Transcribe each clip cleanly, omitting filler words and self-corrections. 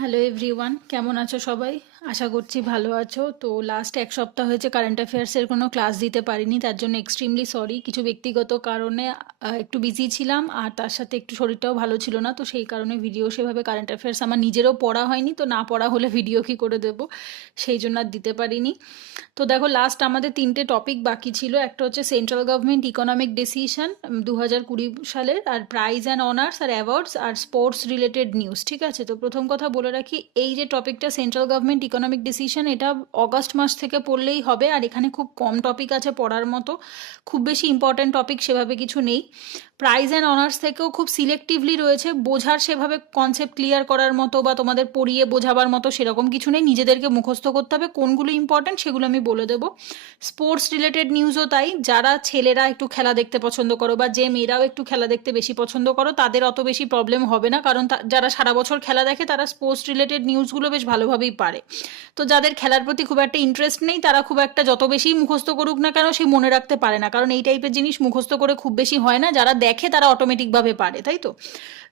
Hello everyone, কেমন আছো সবাই? আশা করছি ভালো আছো। তো লাস্ট এক সপ্তাহ হয়েছে কারেন্ট অ্যাফেয়ার্সের কোনো ক্লাস দিতে পারিনি, তার জন্য এক্সট্রিমলি সরি। কিছু ব্যক্তিগত কারণে একটু বিজি ছিলাম, আর তার সাথে একটু শরীরটাও ভালো ছিল না, তো সেই কারণে ভিডিও সেভাবে কারেন্ট অ্যাফেয়ার্স আমার নিজেরও পড়া হয়নি, তো না পড়া হলে ভিডিও কী করে দেবো, সেই জন্য আর দিতে পারিনি। তো দেখো, লাস্ট আমাদের তিনটে টপিক বাকি ছিল। একটা হচ্ছে সেন্ট্রাল গভর্নমেন্ট ইকোনমিক ডিসিশন 2020 সালের, আর প্রাইজ অ্যান্ড অনার্স আর অ্যাওয়ার্ডস আর স্পোর্টস রিলেটেড নিউজ। ঠিক আছে, তো প্রথম কথা বলে রাখি, এই যে টপিকটা সেন্ট্রাল গভর্নমেন্ট ইকোনমিক ডিসিশন, এটা অগস্ট মাস থেকে পড়লেই হবে, আর এখানে খুব কম টপিক আছে পড়ার মতো, খুব বেশি ইম্পর্ট্যান্ট টপিক সেভাবে কিছু নেই। প্রাইজ অ্যান্ড অনার্স থেকেও খুব সিলেক্টিভলি রয়েছে, বোঝার সেভাবে কনসেপ্ট ক্লিয়ার করার মতো বা তোমাদের পড়িয়ে বোঝাবার মতো সেরকম কিছু নেই, নিজেদেরকে মুখস্থ করতে হবে। কোনগুলো ইম্পর্ট্যান্ট সেগুলো আমি বলে দেবো। স্পোর্টস রিলেটেড নিউজও তাই, যারা ছেলেরা একটু খেলা দেখতে পছন্দ করো বা যে মেয়েরাও একটু খেলা দেখতে বেশি পছন্দ করো, তাদের অত বেশি প্রবলেম হবে না, কারণ যারা সারা বছর খেলা দেখে তারা স্পোর্টস রিলেটেড নিউজগুলো বেশ ভালোভাবেই পারে। তো যাদের খেলার প্রতি খুব একটা ইন্টারেস্ট নেই, তারা খুব একটা যত বেশি মুখস্থ করুক না কেন, সে মনে রাখতে পারে না, কারণ এই টাইপের জিনিস মুখস্থ করে খুব বেশি হয় না, যারা দেখে তারা অটোমেটিকভাবে পারে, তাই তো।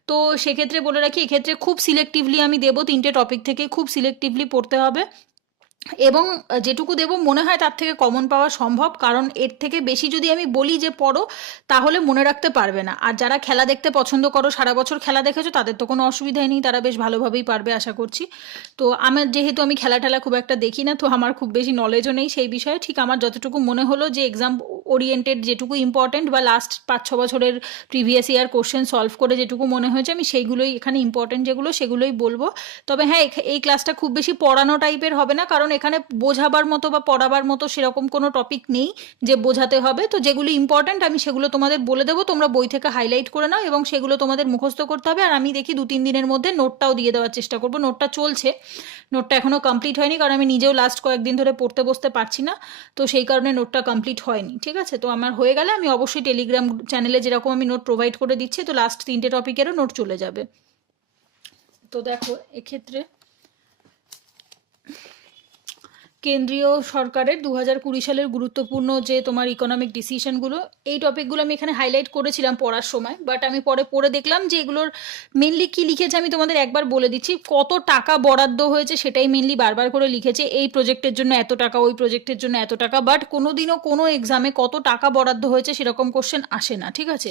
তো সেক্ষেত্রে বলে রাখি, এক্ষেত্রে খুব সিলেক্টিভলি আমি দেবো, তিনটে টপিক থেকে খুব সিলেক্টিভলি পড়তে হবে, এবং যেটুকু দেব মনে হয় তার থেকে কমন পাওয়া সম্ভব, কারণ এর থেকে বেশি যদি আমি বলি যে পড়ো, তাহলে মনে রাখতে পারবে না। আর যারা খেলা দেখতে পছন্দ করো, সারা বছর খেলা দেখেছো, তাদের তো কোনো অসুবিধাই নেই, তারা বেশ ভালোভাবেই পারবে আশা করছি। তো আমার যেহেতু আমি খেলা টেলা খুব একটা দেখি না, তো আমার খুব বেশি নলেজও নেই সেই বিষয়ে। ঠিক আমার যতটুকু মনে হলো যে এক্সাম ওরিয়েন্টেড যেটুকু ইম্পর্টেন্ট, বা লাস্ট 5-6 বছরের প্রিভিয়াস ইয়ার কোশ্চেন সলভ করে যেটুকু মনে হয়েছে, আমি সেইগুলোই এখানে ইম্পর্টেন্ট যেগুলো সেগুলোই বলবো। তবে হ্যাঁ, এই ক্লাসটা খুব বেশি পড়ানো টাইপের হবে না, কারণ এখানে বোঝাবার মতো বা পড়াবার মতো সেরকম কোনো টপিক নেই যে বোঝাতে হবে। তো যেগুলো ইম্পর্টেন্ট আমি সেগুলো তোমাদের বলে দেবো, তোমরা বই থেকে হাইলাইট করে নাও, এবং সেগুলো তোমাদের মুখস্থ করতে হবে। আর আমি দেখি 2-3 দিনের মধ্যে নোটটাও দিয়ে দেওয়ার চেষ্টা করবো। নোটটা চলছে, নোটটা এখনও কমপ্লিট হয়নি, কারণ আমি নিজেও লাস্ট কয়েকদিন ধরে পড়তে বসতে পারছি না, তো সেই কারণে নোটটা কমপ্লিট হয়নি। ঠিক আছে, তো আমার হয়ে গেলে আমি অবশ্যই টেলিগ্রাম চ্যানেলে যেরকম আমি নোট প্রোভাইড করে দিচ্ছি, তো লাস্ট তিনটে টপিকেরও নোট চলে যাবে। তো দেখো, এক্ষেত্রে কেন্দ্রীয় সরকারের 2020 সালের গুরুত্বপূর্ণ যে তোমার ইকোনমিক ডিসিশনগুলো, এই টপিকগুলো আমি এখানে হাইলাইট করেছিলাম পড়ার সময়, বাট আমি পরে পড়ে দেখলাম যে এগুলোর মেনলি কি লিখেছে আমি তোমাদের একবার বলে দিচ্ছি। কত টাকা বরাদ্দ হয়েছে সেটাই মেনলি বারবার করে লিখেছে, এই প্রজেক্টের জন্য এত টাকা, ওই প্রজেক্টের জন্য এত টাকা, বাট কোনোদিনও কোনো এক্সামে কত টাকা বরাদ্দ হয়েছে সেরকম কোশ্চেন আসে না। ঠিক আছে,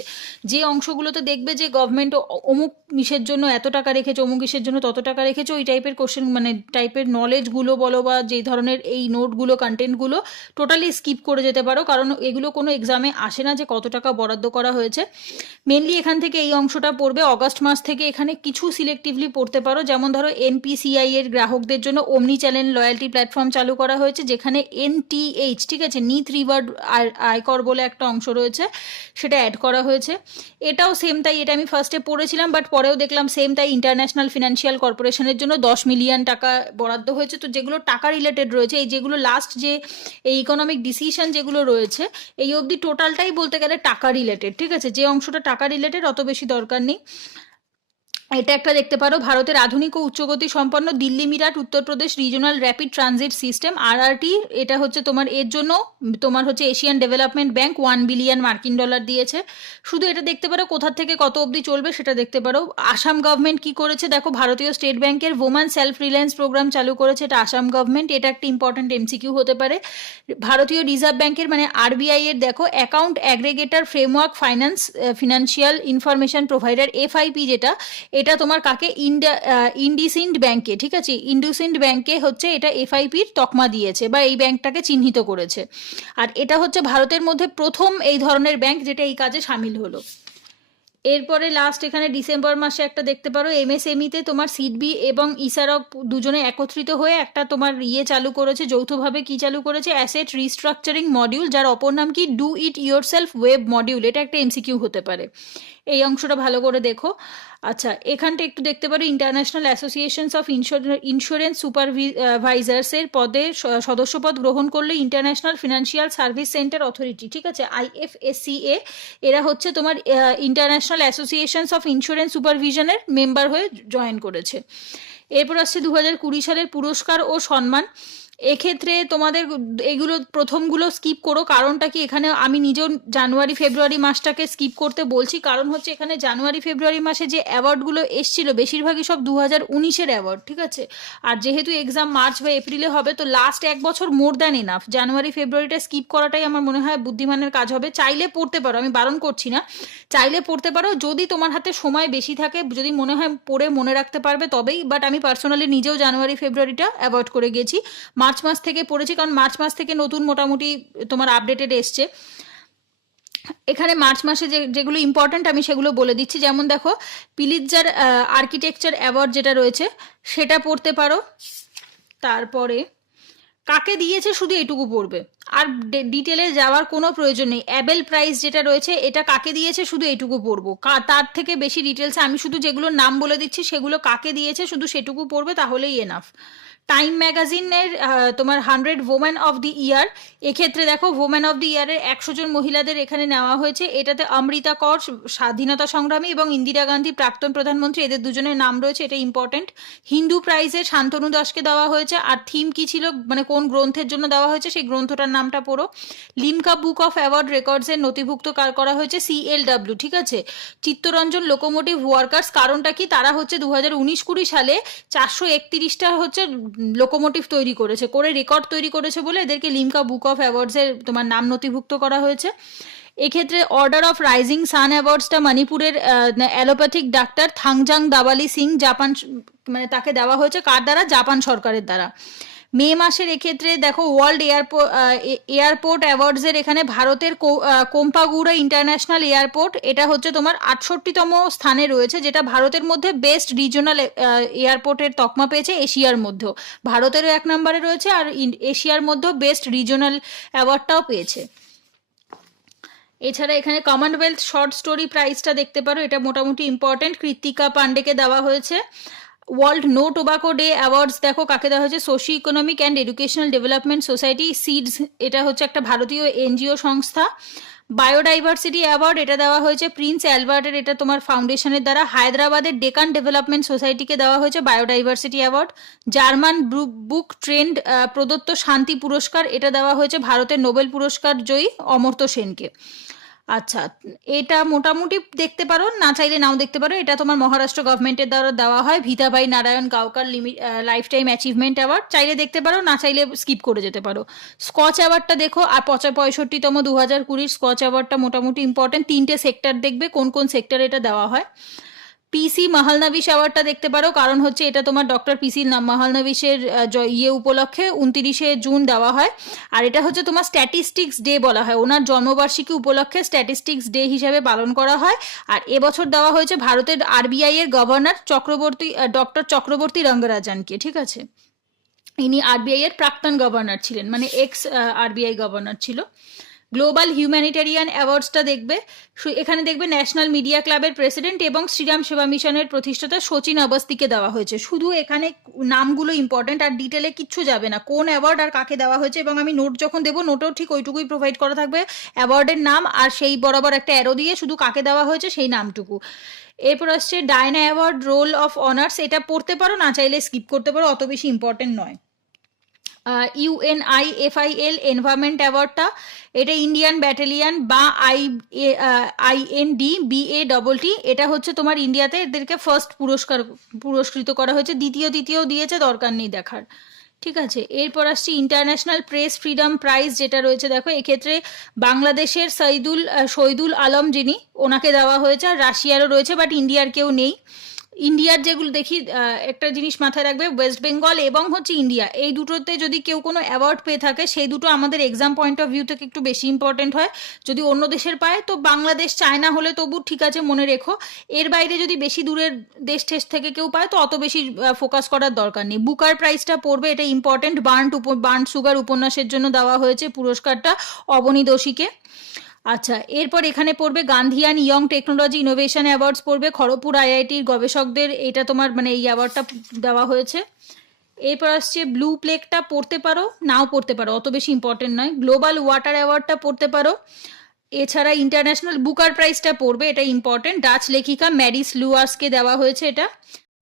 যে অংশগুলোতে দেখবে যে গভর্নমেন্ট অমুক ইসের জন্য এত টাকা রেখেছে, অমুক ইসের জন্য তত টাকা রেখেছে, ওই টাইপের কোশ্চেন মানে টাইপের নলেজগুলো বলো বা যেই ধরনের এই নোটগুলো কন্টেন্টগুলো টোটালি স্কিপ করে যেতে পারো, কারণ এগুলো কোনো এক্সামে আসে না যে কত টাকা বরাদ্দ করা হয়েছে। মেনলি এখান থেকে এই অংশটা পড়বে, অগাস্ট মাস থেকে এখানে কিছু সিলেক্টিভলি পড়তে পারো। যেমন ধরো, এনপিসিআই এর গ্রাহকদের জন্য অমনি চ্যানেল লয়্যালটি প্ল্যাটফর্ম চালু করা হয়েছে, যেখানে এনটিএইচ, ঠিক আছে, নিথ রিওয়ার্ড আয়কর বলে একটা অংশ রয়েছে, সেটা অ্যাড করা হয়েছে। এটাও সেম তাই, এটা আমি ফার্স্টে পড়েছিলাম, বাট পরেও দেখলাম সেম তাই, ইন্টারন্যাশনাল ফিনান্সিয়াল কর্পোরেশনের জন্য 10 মিলিয়ন টাকা বরাদ্দ হয়েছে। তো যেগুলো টাকা রিলেটেড রয়েছে, এই যেগুলো লাস্ট যে এই ইকোনমিক ডিসিশন যেগুলো রয়েছে, এই অবধি টোটালটাই বলতে গেলে টাকা রিলেটেড। ঠিক আছে, যে অংশটা টাকা রিলেটেড অত বেশি দরকার নেই। এটা একটা দেখতে পারো, ভারতের আধুনিক ও উচ্চগতি সম্পন্ন Delhi Meerut Uttar Pradesh regional rapid transit system RRT, এটা হচ্ছে তোমার এর জন্য তোমার হচ্ছে এশিয়ান ডেভেলপমেন্ট ব্যাংক $1 বিলিয়ন দিয়েছে। শুধু এটা দেখতে পারো কোথা থেকে কত অবধি চলবে সেটা দেখতে পারো। আসাম গভর্নমেন্ট কি করেছে দেখো, ভারতীয় স্টেট ব্যাংকের ওম্যান সেলফ রিলায়েন্স প্রোগ্রাম চালু করেছে, এটা আসাম গভর্নমেন্ট, এটা একটা ইম্পর্টেন্ট এমসিকিউ হতে পারে। ভারতীয় রিজার্ভ ব্যাংকের মানে আরবিআই এর দেখো account aggregator framework financial information provider FIP, যেটা এটা তোমার কাকে ইন্ডিসিন্ড ব্যাংকে, ঠিক আছে, ইন্ডুসিন্ড ব্যাংকে হচ্ছে এটা এফআইপির তকমা দিয়েছে বা এই ব্যাংকটাকে চিহ্নিত করেছে। আর এটা হচ্ছে ভারতের মধ্যে প্রথম এই ধরনের ব্যাংক যেটা এই কাজে সামিল হলো। এরপরে লাস্ট এখানে ডিসেম্বর মাসে একটা দেখতে পারো, এমএসএমইতে তোমার সিডবি এবং ইসারক দুজনে একত্রিত হয়ে একটা তোমার চালু করেছে যৌথভাবে। কি চালু করেছে? অ্যাসেট রিস্ট্রাকচারিং মডিউল, যার অপর নাম কি do it yourself web module. এটা একটা এমসিকিউ হতে পারে, এই অংশটা ভালো করে দেখো। আচ্ছা, এখানটা একটু দেখতে পারো, ইন্টারন্যাশনাল অ্যাসোসিয়েশনস অফ ইন্স্যুরেন্স সুপারভাইজার্সের পদে সদস্যপদ গ্রহণ করলে international financial service centre authority, ঠিক আছে, আইএফএসসিএ, এরা হচ্ছে তোমার ইন্টারন্যাশনাল অ্যাসোসিয়েশনস অফ ইন্স্যুরেন্স সুপারভিশনের মেম্বার হয়ে জয়েন করেছে। এরপর আসছে 2020 সালের পুরস্কার ও সম্মান। এক্ষেত্রে তোমাদের এগুলো প্রথমগুলো স্কিপ করো, কারণটা কি এখানে আমি নিজেও জানুয়ারি ফেব্রুয়ারি মাসটাকে স্কিপ করতে বলছি, কারণ হচ্ছে এখানে জানুয়ারি ফেব্রুয়ারি মাসে যে অ্যাওয়ার্ডগুলো এসছিল বেশিরভাগই সব 2019-এর অ্যাওয়ার্ড, ঠিক আছে। আর যেহেতু এক্সাম মার্চ বা এপ্রিলে হবে, তো লাস্ট এক বছর মোর দ্যান এনাফ। জানুয়ারি ফেব্রুয়ারিটা স্কিপ করাটাই আমার মনে হয় বুদ্ধিমানের কাজ হবে। চাইলে পড়তে পারো, আমি বারণ করছি না, চাইলে পড়তে পারো যদি তোমার হাতে সময় বেশি থাকে, যদি মনে হয় পড়ে মনে রাখতে পারবে তবেই। বাট আমি পার্সোনালি নিজেও জানুয়ারি ফেব্রুয়ারিটা অ্যাভয়েড করে গেছি, মার্চ মাস থেকে পড়েছি, কারণ মার্চ মাস থেকে নতুন মোটামুটি তোমার আপডেটেড এসছে। এখানে মার্চ মাসে যেগুলো ইম্পর্টেন্ট আমি সেগুলো বলে দিচ্ছি। যেমন দেখো, পিলিৎজার আর্কিটেকচার অ্যাওয়ার্ড যেটা রয়েছে সেটা পড়তে পারো। তারপরে কাকে দিয়েছে শুধু এটুকু পড়বে, আর ডিটেলে যাওয়ার কোনো প্রয়োজন নেই। অ্যাবেল প্রাইজ যেটা রয়েছে এটা কাকে দিয়েছে শুধু এটুকু পড়বো, তার থেকে বেশি ডিটেলসে আমি শুধু যেগুলোর নাম বলে দিচ্ছি সেগুলো কাকে দিয়েছে শুধু সেটুকু পড়বে, তাহলেই এনাফ। টাইম ম্যাগাজিনের তোমার 100 ওমেন অফ দি ইয়ার, এক্ষেত্রে দেখো ওমেন অফ দি ইয়ারের 100 জন মহিলাদের এখানে নেওয়া হয়েছে। এটাতে অমৃতা কর স্বাধীনতা সংগ্রামী এবং ইন্দিরা গান্ধী প্রাক্তন প্রধানমন্ত্রী, এদের দুজনের নাম রয়েছে, এটা ইম্পর্টেন্ট। হিন্দু প্রাইজে শান্তনু দাসকে দেওয়া হয়েছে, আর থিম কি ছিল মানে কোন গ্রন্থের জন্য দেওয়া হয়েছে সেই গ্রন্থটার নামটা পড়ো। লিমকা বুক অফ অ্যাওয়ার্ড রেকর্ডসের নথিভুক্ত করা হয়েছে CLW, ঠিক আছে। চিত্তরঞ্জন লোকোমোটিভ ওয়ার্কার্স, কারণটা কি, তারা হচ্ছে 2019-20 সালে 431টা হচ্ছে লোকোমোটিভ তৈরি করেছে, করে রেকর্ড তৈরি করেছে বলে এদেরকে লিমকা বুক অফ অ্যাওয়ার্ডসের তোমার নাম নথিভুক্ত করা হয়েছে। এক্ষেত্রে অর্ডার অফ রাইজিং সান অ্যাওয়ার্ডসটা মণিপুরের অ্যালোপ্যাথিক ডাক্তার থাংজাং দাবালি সিং, জাপান, মানে তাকে দেওয়া হয়েছে কার দ্বারা, জাপান সরকারের দ্বারা। মে মাসের এক্ষেত্রে দেখো ওয়ার্ল্ড এয়ারপোর্ট অ্যাওয়ার্ডসের এখানে ভারতের কোম্পাগুড়া ইন্টারন্যাশনাল এয়ারপোর্ট, এটা হচ্ছে তোমার 68তম স্থানে রয়েছে, যেটা ভারতের মধ্যে বেস্ট রিজনাল এয়ারপোর্টের তকমা পেয়েছে এশিয়ার মধ্যেও। ভারতেরও 1 নম্বরে রয়েছে, আর এশিয়ার মধ্যেও বেস্ট রিজনাল অ্যাওয়ার্ডটাও পেয়েছে। এছাড়া এখানে কমনওয়েলথ শর্ট স্টোরি প্রাইজটা দেখতে পারো, এটা মোটামুটি ইম্পর্টেন্ট, কৃত্তিকা পান্ডেকে দেওয়া হয়েছে। World no tobacco day awards দেখো কাকে দেওয়া হয়েছে, socio economic and educational development society seeds, এটা হচ্ছে একটা ভারতীয় NGO সংস্থা। বায়োডাইভার্সিটি অ্যাওয়ার্ড এটা দেওয়া হয়েছে প্রিন্স অ্যালবার্টের, এটা তোমার ফাউন্ডেশনের দ্বারা। হায়দ্রাবাদের ডেকান ডেভেলপমেন্ট সোসাইটিকে দেওয়া হয়েছে বায়োডাইভার্সিটি অ্যাওয়ার্ড। জার্মান বুক ট্রেন্ড প্রদত্ত শান্তি পুরস্কার, এটা দেওয়া হয়েছে ভারতের নোবেল পুরস্কার জয়ী অমর্ত্য সেনকে। আচ্ছা, এটা মোটামুটি দেখতে পারো, না চাইলে নাও দেখতে পারো। এটা তোমার মহারাষ্ট্র গভর্নমেন্টের দ্বারা দেওয়া হয়, Vitabhai Narayan Gaokar lifetime achievement award, চাইলে দেখতে পারো, না চাইলে স্কিপ করে যেতে পারো। স্কচ অ্যাওয়ার্ডটা দেখো, আর 65তম 2020 স্কচ অ্যাওয়ার্ডটা মোটামুটি ইম্পর্টেন্ট। 3টে সেক্টর দেখবে কোন কোন সেক্টরে এটা দেওয়া হয়। PC মাহালনবিশ অ্যাওয়ার্ডটা দেখতে পারো, কারণ হচ্ছে এটা তোমার ডক্টর PC মাহালনবিশের উপলক্ষে 29শে জুন দেওয়া হয়। আর এটা হচ্ছে তোমার স্ট্যাটিস্টিক্স ডে বলা হয়, ওনার জন্মবার্ষিকী উপলক্ষে স্ট্যাটিস্টিক্স ডে হিসাবে পালন করা হয়। আর এবছর দেওয়া হয়েছে ভারতের RBI এর গভর্নর ডক্টর চক্রবর্তী রঙ্গরাজানকে, ঠিক আছে। ইনি RBI এর প্রাক্তন গভর্নর ছিলেন, মানে এক্স RBI গভর্নর ছিল। গ্লোবাল হিউম্যানিটেরিয়ান অ্যাওয়ার্ডসটা দেখবে, এখানে দেখবে ন্যাশনাল মিডিয়া ক্লাবের প্রেসিডেন্ট এবং শ্রীরাম সেবা মিশনের প্রতিষ্ঠাতা সচিন অবস্তিকে দেওয়া হয়েছে। শুধু এখানে নামগুলো ইম্পর্টেন্ট, আর ডিটেলে কিচ্ছু যাবে না, কোন অ্যাওয়ার্ড আর কাকে দেওয়া হয়েছে। এবং আমি নোট যখন দেবো, নোটেও ঠিক ওইটুকুই প্রোভাইড করা থাকবে, অ্যাওয়ার্ডের নাম আর সেই বরাবর একটা অ্যারো দিয়ে শুধু কাকে দেওয়া হয়েছে সেই নামটুকু। এরপর আসছে Diana award roll of honours, এটা পড়তে পারো, না চাইলে স্কিপ করতে পারো, অত বেশি ইম্পর্টেন্ট নয়। UNIFIL এনভায়রনমেন্ট অ্যাওয়ার্ডটা, এটা ইন্ডিয়ান ব্যাটালিয়ান বা INDBATT, এটা হচ্ছে তোমার ইন্ডিয়াতে এদেরকে ফার্স্ট পুরস্কৃত করা হয়েছে, দ্বিতীয় দিয়েছে, দরকার নেই দেখার, ঠিক আছে। এরপর আসছে ইন্টারন্যাশনাল প্রেস ফ্রিডম প্রাইজ যেটা রয়েছে, দেখো এক্ষেত্রে বাংলাদেশের শহীদুল আলম যিনি, ওনাকে দেওয়া হয়েছে। আর রাশিয়ারও রয়েছে, বাট ইন্ডিয়ার কেউ নেই। ইন্ডিয়ার যেগুলো দেখি, একটা জিনিস মাথায় রাখবে, ওয়েস্ট বেঙ্গল এবং হচ্ছে ইন্ডিয়া, এই দুটোতে যদি কেউ কোনো অ্যাওয়ার্ড পেয়ে থাকে, সেই দুটো আমাদের এক্সাম পয়েন্ট অফ ভিউ থেকে একটু বেশি ইম্পর্টেন্ট হয়। যদি অন্য দেশের পায় তো বাংলাদেশ, চায়না হলে তবু ঠিক আছে, মনে রেখো। এর বাইরে যদি বেশি দূরের দেশ থেকে কেউ পায় তো অত বেশি ফোকাস করার দরকার নেই। বুকার প্রাইজটা পড়বে, এটা ইম্পর্টেন্ট। বার্ন সুগার উপন্যাসের জন্য দেওয়া হয়েছে পুরস্কারটা অবনী দোষীকে। আচ্ছা, এরপর এখানে পড়বে গান্ধিয়ান ইয়ং টেকনোলজি ইনোভেশন অ্যাওয়ার্ডস পড়বে, খড়গপুর IITর গবেষকদের এটা তোমার মানে এই অ্যাওয়ার্ডটা দেওয়া হয়েছে। এরপর আসছে ব্লু প্লেগটা পড়তে পারো, নাও পড়তে পারো, অত বেশি ইম্পর্টেন্ট নয়। গ্লোবাল ওয়াটার অ্যাওয়ার্ডটা পড়তে পারো। এছাড়া ইন্টারন্যাশনাল বুকার প্রাইজটা পড়বে, এটা ইম্পর্টেন্ট, ডাচ লেখিকা ম্যারিস লুয়াসকে দেওয়া হয়েছে এটা।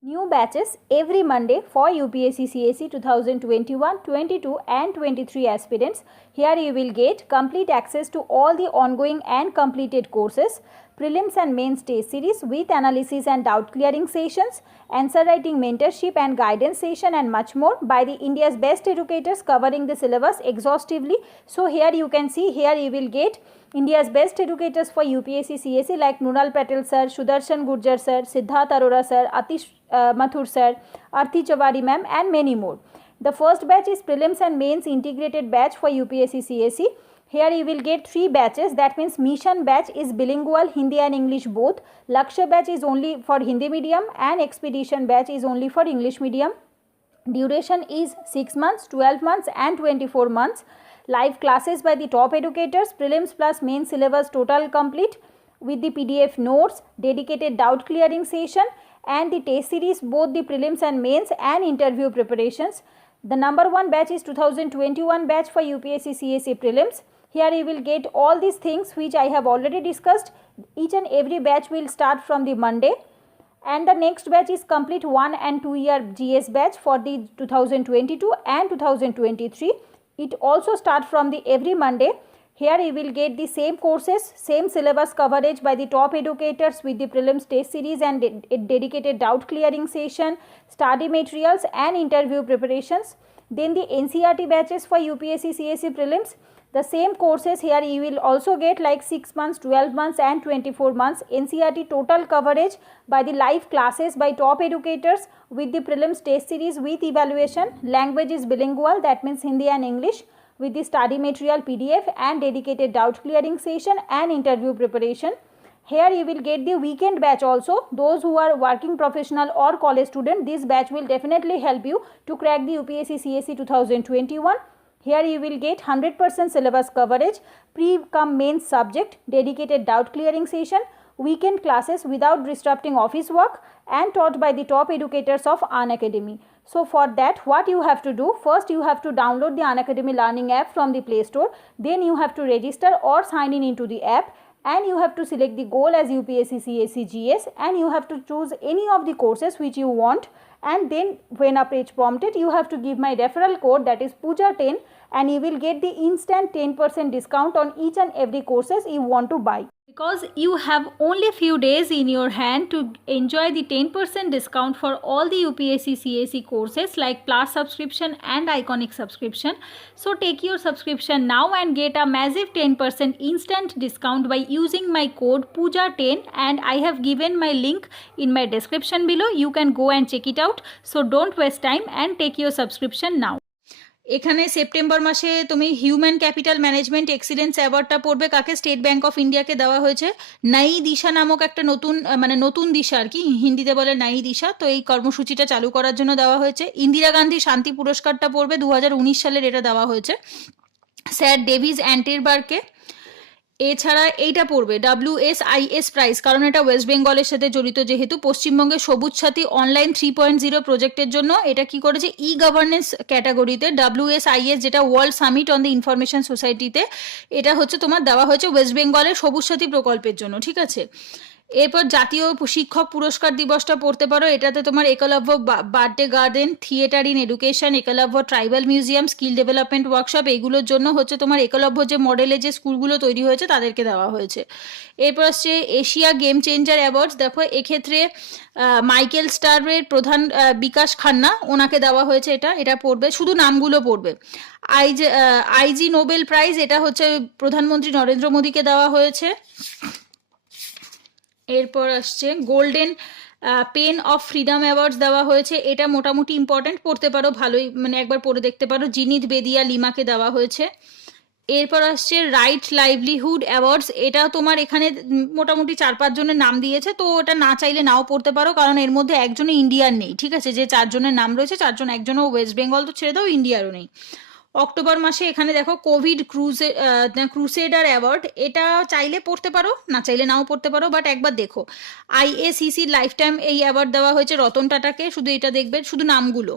New batches every Monday for UPSC CSE 2021, 22 and 23 aspirants. Here you will get complete access to all the ongoing and completed courses, prelims and mains test series with analysis and doubt clearing sessions, answer writing mentorship and guidance session and much more by the India's best educators covering the syllabus exhaustively. So here you can see, here you will get India's best educators for UPSC CSE like Nunal Patel sir, Sudarshan Gurjar sir, Siddharth Arora sir, Atish Mathur sir, Arthi Chavari ma'am and many more. The first batch is prelims and mains integrated batch for UPSC CSE. Here you will get 3 batches, that means mission batch is bilingual Hindi and English both, Lakshya batch is only for Hindi medium and expedition batch is only for English medium. Duration is 6 months, 12 months and 24 months. Live classes by the top educators, prelims plus main syllabus total complete with the PDF notes, dedicated doubt clearing session and the test series, both the prelims and mains and interview preparations. The number 1 batch is 2021 batch for UPSC CSE prelims. Here you will get all these things which I have already discussed. Each and every batch will start from the Monday. And the next batch is complete 1 and 2 year GS batch for the 2022 and 2023. It also starts from the every Monday. Here you will get the same courses, same syllabus coverage by the top educators with the prelims test series and dedicated doubt clearing session, study materials and interview preparations. Then the NCERT batches for UPSC CSE prelims. The same courses here you will also get like 6 months, 12 months and 24 months. NCERT total coverage by the live classes by top educators with the prelims test series with evaluation. Language is bilingual, that means Hindi and English, with the study material PDF and dedicated doubt clearing session and interview preparation. Here you will get the weekend batch also. Those who are working professional or college student, this batch will definitely help you to crack the UPSC CSE 2021. Here you will get 100% syllabus coverage, pre-cum-mains subject, dedicated doubt clearing session, weekend classes without disrupting office work and taught by the top educators of Unacademy. So for that, what you have to do, first you have to download the Unacademy Learning app from the Play Store. Then you have to register or sign in into the app and you have to select the goal as UPSC CSE GS and you have to choose any of the courses which you want. And then when a page prompted, you have to give my referral code, that is Pooja10, and you will get the instant 10% discount on each and every courses you want to buy. Because you have only few days in your hand to enjoy the 10% discount for all the UPSC CSE courses like Plus subscription and Iconic subscription. So take your subscription now and get a massive 10% instant discount by using my code Pooja10, and I have given my link in my description below. You can go and check it out. So don't waste time and take your subscription now. এখানে September মাসে তুমি human capital management excellence অ্যাওয়ার্ডটা পড়বে কাকে, state bank of ইন্ডিয়াকে দেওয়া হয়েছে। নাই দিশা নামক একটা নতুন দিশা আর কি, হিন্দিতে বলে নাই দিশা, তো এই কর্মসূচিটা চালু করার জন্য দেওয়া হয়েছে। ইন্দিরা গান্ধী শান্তি পুরস্কারটা পড়বে 2019 সালের, এটা দেওয়া হয়েছে স্যার ডেভিস অ্যান্টেরবার্গকে। এছাড়া এইটা পড়বে WSIS প্রাইজ, কারণ এটা ওয়েস্ট বেঙ্গলের সাথে জড়িত, যেহেতু পশ্চিমবঙ্গের সবুজ সাথী অনলাইন 3.0 প্রজেক্টের জন্য এটা কি করেছে, ই গভর্নেন্স ক্যাটাগরিতে WSIS, যেটা world summit on the information সোসাইটিতে, এটা হচ্ছে তোমার দেওয়া হয়েছে ওয়েস্ট বেঙ্গলের সবুজ সাথী প্রকল্পের জন্য, ঠিক আছে। এরপর জাতীয় শিক্ষক পুরস্কার দিবসটা পড়তে পারো, এটাতে তোমার Eklavya birthday garden, theatre in education, Eklavya tribal museum, skill development workshop, এইগুলোর জন্য হচ্ছে তোমার একলব্য যে মডেলে যে স্কুলগুলো তৈরি হয়েছে তাদেরকে দেওয়া হয়েছে। এরপর আসছে এশিয়া গেম চেঞ্জার অ্যাওয়ার্ডস। দেখো এক্ষেত্রে মাইকেল স্টারের প্রধান বিকাশ খান্না, ওনাকে দেওয়া হয়েছে, এটা পড়বে, শুধু নামগুলো পড়বে। আইজি নোবেল প্রাইজ, এটা হচ্ছে প্রধানমন্ত্রী নরেন্দ্র মোদীকে দেওয়া হয়েছে। এরপর আসছে golden pen of freedom awards দেওয়া হয়েছে, এটা মোটামুটি ইম্পর্টেন্ট, পড়তে পারো, ভালোই, মানে একবার পড়ে দেখতে পারো। জিনিত বেদিয়া লিমাকে দেওয়া হয়েছে। এরপর আসছে রাইট লাইভলিহুড অ্যাওয়ার্ডস, এটা তোমার এখানে মোটামুটি 4-5 জনের নাম দিয়েছে, তো ওটা না চাইলে নাও পড়তে পারো, কারণ এর মধ্যে একজনও ইন্ডিয়ার নেই, ঠিক আছে। যে 4 জনের নাম রয়েছে, 4 জন, একজনও ওয়েস্ট বেঙ্গল তো ছেড়ে দাও, ইন্ডিয়ারও নেই। অক্টোবর মাসে এখানে দেখো কোভিড ক্রুসেডার অ্যাওয়ার্ড, এটা চাইলে পড়তে পারো, না চাইলে নাও পড়তে পারো, বাট একবার দেখো। IACC লাইফ টাইম এই অ্যাওয়ার্ড দেওয়া হয়েছে রতন টাটাকে, শুধু এটা দেখবে, শুধু নামগুলো।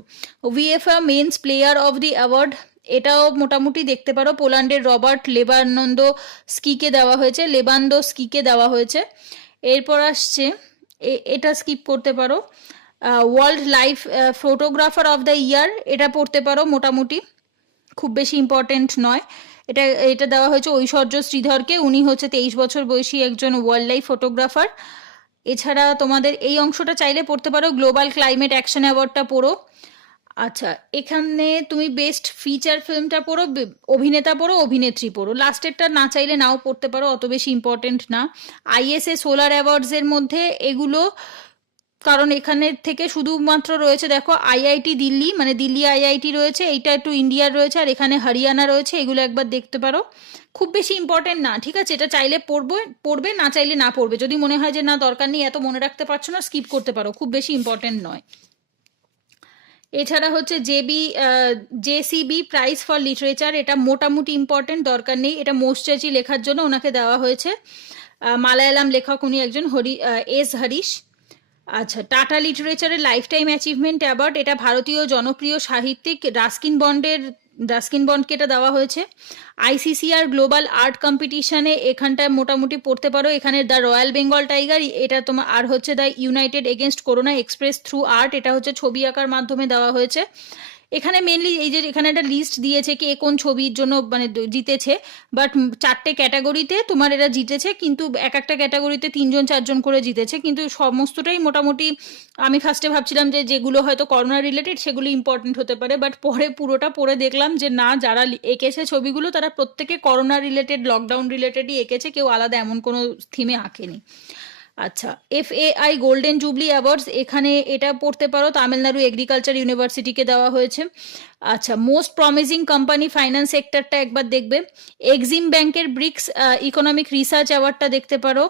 VFA men's player of the award, এটাও মোটামুটি দেখতে পারো, পোল্যান্ডের রবার্ট লেবানন্দস্কিকে দেওয়া হয়েছে। এরপর আসছে এটা স্কিপ করতে পারো, world life photographer of the ইয়ার, এটা পড়তে পারো, মোটামুটি খুব বেশি ইম্পর্টেন্ট নয়। এটা এটা দেওয়া হয়েছে ঐশ্বর্য শ্রীধরকে, উনি হচ্ছে 23 বছর বয়সী একজন ওয়াইল্ড লাইফ ফটোগ্রাফার। এছাড়া তোমাদের এই অংশটা চাইলে পড়তে পারো, গ্লোবাল ক্লাইমেট অ্যাকশন অ্যাওয়ার্ডটা পড়ো। আচ্ছা, এখানে তুমি বেস্ট ফিচার ফিল্মটা পড়ো, অভিনেতা পড়ো, অভিনেত্রী পড়ো, লাস্টেরটা না চাইলে নাও পড়তে পারো, অত বেশি ইম্পর্টেন্ট না। আইএসএ সোলার অ্যাওয়ার্ডসের মধ্যে এগুলো, কারণ এখানে থেকে শুধুমাত্র রয়েছে দেখো আইআইটি দিল্লি, মানে দিল্লি আইআইটি রয়েছে, এইটা একটু ইন্ডিয়ার রয়েছে, আর এখানে হরিয়ানা রয়েছে, এগুলো একবার দেখতে পারো। খুব বেশি ইম্পর্টেন্ট না, ঠিক আছে, এটা চাইলে পড়বে, না চাইলে না পড়বে, যদি মনে হয় যে না দরকার নেই, এত মনে রাখতে পারছো না, স্কিপ করতে পারো, খুব বেশি ইম্পর্টেন্ট নয়। এছাড়া হচ্ছে জেসিবি প্রাইজ ফর লিটারেচার, এটা মোটামুটি ইম্পর্টেন্ট, দরকার নেই, এটা মোস্টাচি লেখার জন্য ওনাকে দেওয়া হয়েছে, মালায়ালাম লেখক উনি একজন, এস হরিশ। আচ্ছা, টাটা লিটারেচারের লাইফ টাইম অ্যাচিভমেন্ট অ্যাওয়ার্ড, এটা ভারতীয় জনপ্রিয় সাহিত্যিক রাস্কিন বন্ডকে এটা দেওয়া হয়েছে। আইসিসিআর গ্লোবাল আর্ট কম্পিটিশনে এখানটায় মোটামুটি পড়তে পারো, এখানে দ্য রয়্যাল বেঙ্গল টাইগার, এটা তোমার, আর হচ্ছে the United against corona express through art, এটা হচ্ছে ছবি আঁকার মাধ্যমে দেওয়া হয়েছে। এখানে মেনলি এই যে এখানে একটা লিস্ট দিয়েছে কি কোন ছবির জন্য মানে জিতেছে, বাট 4টে ক্যাটাগরিতে তোমার এরা জিতেছে, কিন্তু এক একটা ক্যাটাগরিতে 3-4জন করে জিতেছে, কিন্তু সমস্তটাই মোটামুটি, আমি ফার্স্টে ভাবছিলাম যে যেগুলো হয়তো করোনা রিলেটেড সেগুলো ইম্পর্টেন্ট হতে পারে, বাট পরে পুরোটা পড়ে দেখলাম যে না, যারা এঁকেছে ছবিগুলো তারা প্রত্যেকে করোনা রিলেটেড, লকডাউন রিলেটেডই এঁকেছে, কেউ আলাদা এমন কোনো থিমে আঁকেনি। আচ্ছা, এফএআই গোল্ডেন জুবলি অ্যাওয়ার্ডস, এখানে এটা পড়তে পারো, তামিলনাড়ু এগ্রিকালচার ইউনিভার্সিটিকে দেওয়া হয়েছে। আচ্ছা, মোস্ট প্রমিজিং কোম্পানি ফাইন্যান্স সেক্টরটা একবার দেখবে। এক্সিম ব্যাংকের ব্রিক্স ইকোনমিক রিসার্চ অ্যাওয়ার্ডটা দেখতে পারো।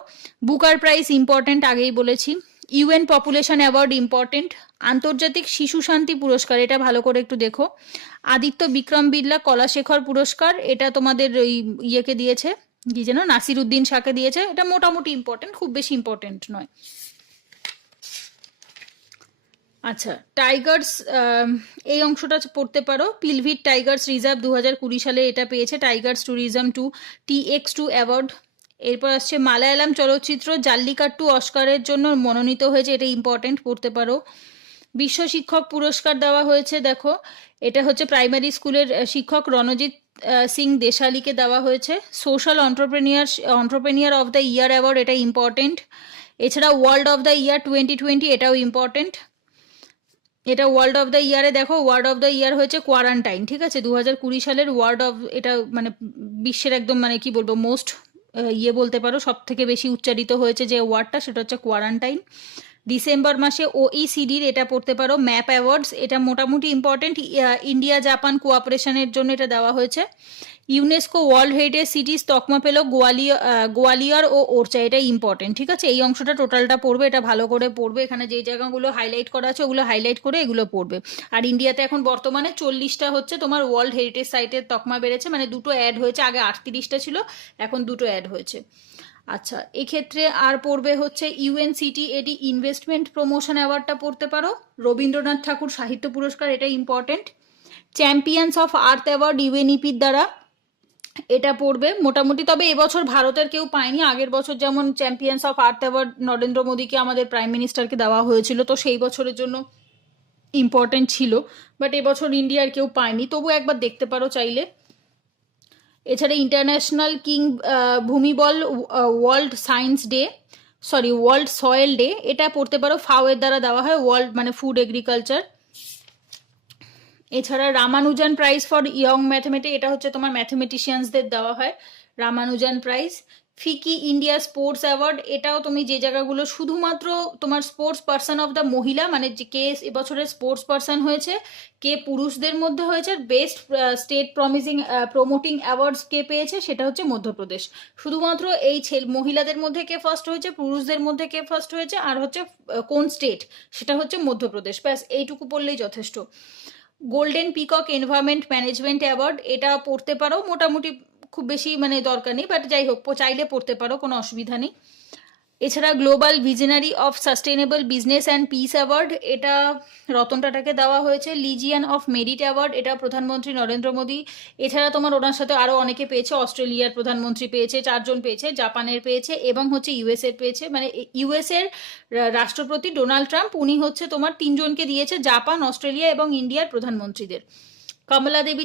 বুকার প্রাইজ ইম্পর্টেন্ট, আগেই বলেছি। UN population award important. আন্তর্জাতিক শিশু শান্তি পুরস্কার, এটা ভালো করে একটু দেখো। আদিত্য বিক্রম বিড়লা কলাশেখর পুরস্কার, এটা তোমাদের ওই ইয়েকে দিয়েছে, কি যেন, নাসির উদ্দিন শাহকে দিয়েছে, এটা মোটামুটি ইম্পর্টেন্ট, খুব বেশি ইম্পর্টেন্ট নয়। আচ্ছা, টাইগার্স, এই অংশটা পড়তে পারো, পিলভিট টাইগার্স রিজার্ভ 2020 সালে এটা পেয়েছে, টাইগার্স ট্যুরিজম 2 TX2 অ্যাওয়ার্ড। এরপর আসছে মালায়ালাম চলচ্চিত্র জাল্লিকাট্টু অস্কারের জন্য মনোনীত হয়েছে, এটা ইম্পর্টেন্ট, পড়তে পারো। বিশ্ব শিক্ষক পুরস্কার দেওয়া হয়েছে, দেখো এটা হচ্ছে প্রাইমারি স্কুলের শিক্ষক রণজিৎ সিং দেশালিকে দেওয়া হয়েছে। Social entrepreneur of the year award, এটা ইম্পর্টেন্ট। এছাড়া ওয়ার্ল্ড অফ দ্য ইয়ার 2020, এটাও ইম্পর্টেন্ট। এটা ওয়ার্ল্ড অফ দ্য ইয়ারে দেখো, ওয়ার্ড অফ দ্য ইয়ার হয়েছে কোয়ারান্টাইন, ঠিক আছে, 2020 সালের ওয়ার্ড অফ, এটা মানে বিশ্বের একদম মানে কি বলবো মোস্ট বলতে পারো, সব থেকে বেশি উচ্চারিত হয়েছে যে ওয়ার্ডটা, সেটা হচ্ছে কোয়ারান্টাইন। ডিসেম্বর মাসে ওইসিডির এটা পড়তে পারো, ম্যাপ অ্যাওয়ার্ডস, এটা মোটামুটি ইম্পর্টেন্ট, ইন্ডিয়া জাপান কোঅপারেশনের জন্য এটা দেওয়া হয়েছে। ইউনেস্কো ওয়ার্ল্ড হেরিটেজ সিটিজ তকমা পেল গোয়ালিয়র ও ওরচা, এটা ইম্পর্টেন্ট, ঠিক আছে, এই অংশটা টোটালটা পড়বে, এটা ভালো করে পড়বে, এখানে যে জায়গাগুলো হাইলাইট করা আছে ওগুলো হাইলাইট করে এগুলো পড়বে। আর ইন্ডিয়াতে এখন বর্তমানে 40টা হচ্ছে তোমার ওয়ার্ল্ড হেরিটেজ সাইটের তকমা বেড়েছে, মানে 2টো অ্যাড হয়েছে, আগে 38টা ছিল, এখন 2টো অ্যাড হয়েছে। আচ্ছা, এক্ষেত্রে আর পড়বে হচ্ছে ইউএনসিটিএডি ইনভেস্টমেন্ট প্রমোশন অ্যাওয়ার্ডটা পড়তে পারো, রবীন্দ্রনাথ ঠাকুর সাহিত্য পুরস্কার, এটা important. Champions of earth award ইউএনইপির দ্বারা, এটা পড়বে মোটামুটি, তবে এবছর ভারতের কেউ পায়নি, আগের বছর যেমন champions of earth award Narendra মোদীকে, আমাদের প্রাইম মিনিস্টারকে দেওয়া হয়েছিল, তো সেই বছরের জন্য ইম্পর্টেন্ট ছিল, বাট এবছর ইন্ডিয়ার কেউ পায়নি, তবু একবার দেখতে পারো চাইলে। এছাড়া international king Bhumibol world science day, world soil day, এটা পড়তে পারো, ফাও এর দ্বারা দেওয়া হয়, ওয়ার্ল্ড মানে ফুড এগ্রিকালচার। এছাড়া Ramanujan prize for young mathematics, এটা হচ্ছে তোমার ম্যাথমেটিশিয়ানসদের দেওয়া হয়, Ramanujan prize. FICCI India sports award, এটাও তুমি যে জায়গাগুলো শুধুমাত্র তোমার স্পোর্টস পার্সন অফ দ্য মহিলা, মানে যে কে এবছরের স্পোর্টস পার্সন হয়েছে, কে পুরুষদের মধ্যে হয়েছে, বেস্ট স্টেট প্রমোটিং অ্যাওয়ার্ডস কে পেয়েছে, সেটা হচ্ছে মধ্যপ্রদেশ। শুধুমাত্র এই মহিলাদের মধ্যে কে ফার্স্ট হয়েছে, পুরুষদের মধ্যে কে ফার্স্ট হয়েছে, আর হচ্ছে কোন স্টেট, সেটা হচ্ছে মধ্যপ্রদেশ, ব্যাস এইটুকু পড়লেই যথেষ্ট। Golden peacock environment management award, এটা পড়তে পারো, মোটামুটি খুব বেশি মানে দরকার নেই, বাট যাই হোক চাইলে পড়তে পারো, কোনো অসুবিধা নেই। এছাড়া global visionary of sustainable business and piece award, এটা রতন টাটাকে দেওয়া হয়েছে। লিজিয়ান অফ মেরিট অ্যাওয়ার্ড, এটা প্রধানমন্ত্রী নরেন্দ্র মোদী। এছাড়া তোমার ওনার সাথে আরও অনেকে পেয়েছে, অস্ট্রেলিয়ার প্রধানমন্ত্রী পেয়েছে, 4জন পেয়েছে, জাপানের পেয়েছে এবং হচ্ছে ইউএসএর পেয়েছে। মানে ইউএসএর রাষ্ট্রপতি ডোনাল্ড ট্রাম্প, উনি হচ্ছে তোমার 3জনকে দিয়েছে, জাপান, অস্ট্রেলিয়া এবং ইন্ডিয়ার প্রধানমন্ত্রীদের। কমলা দেবী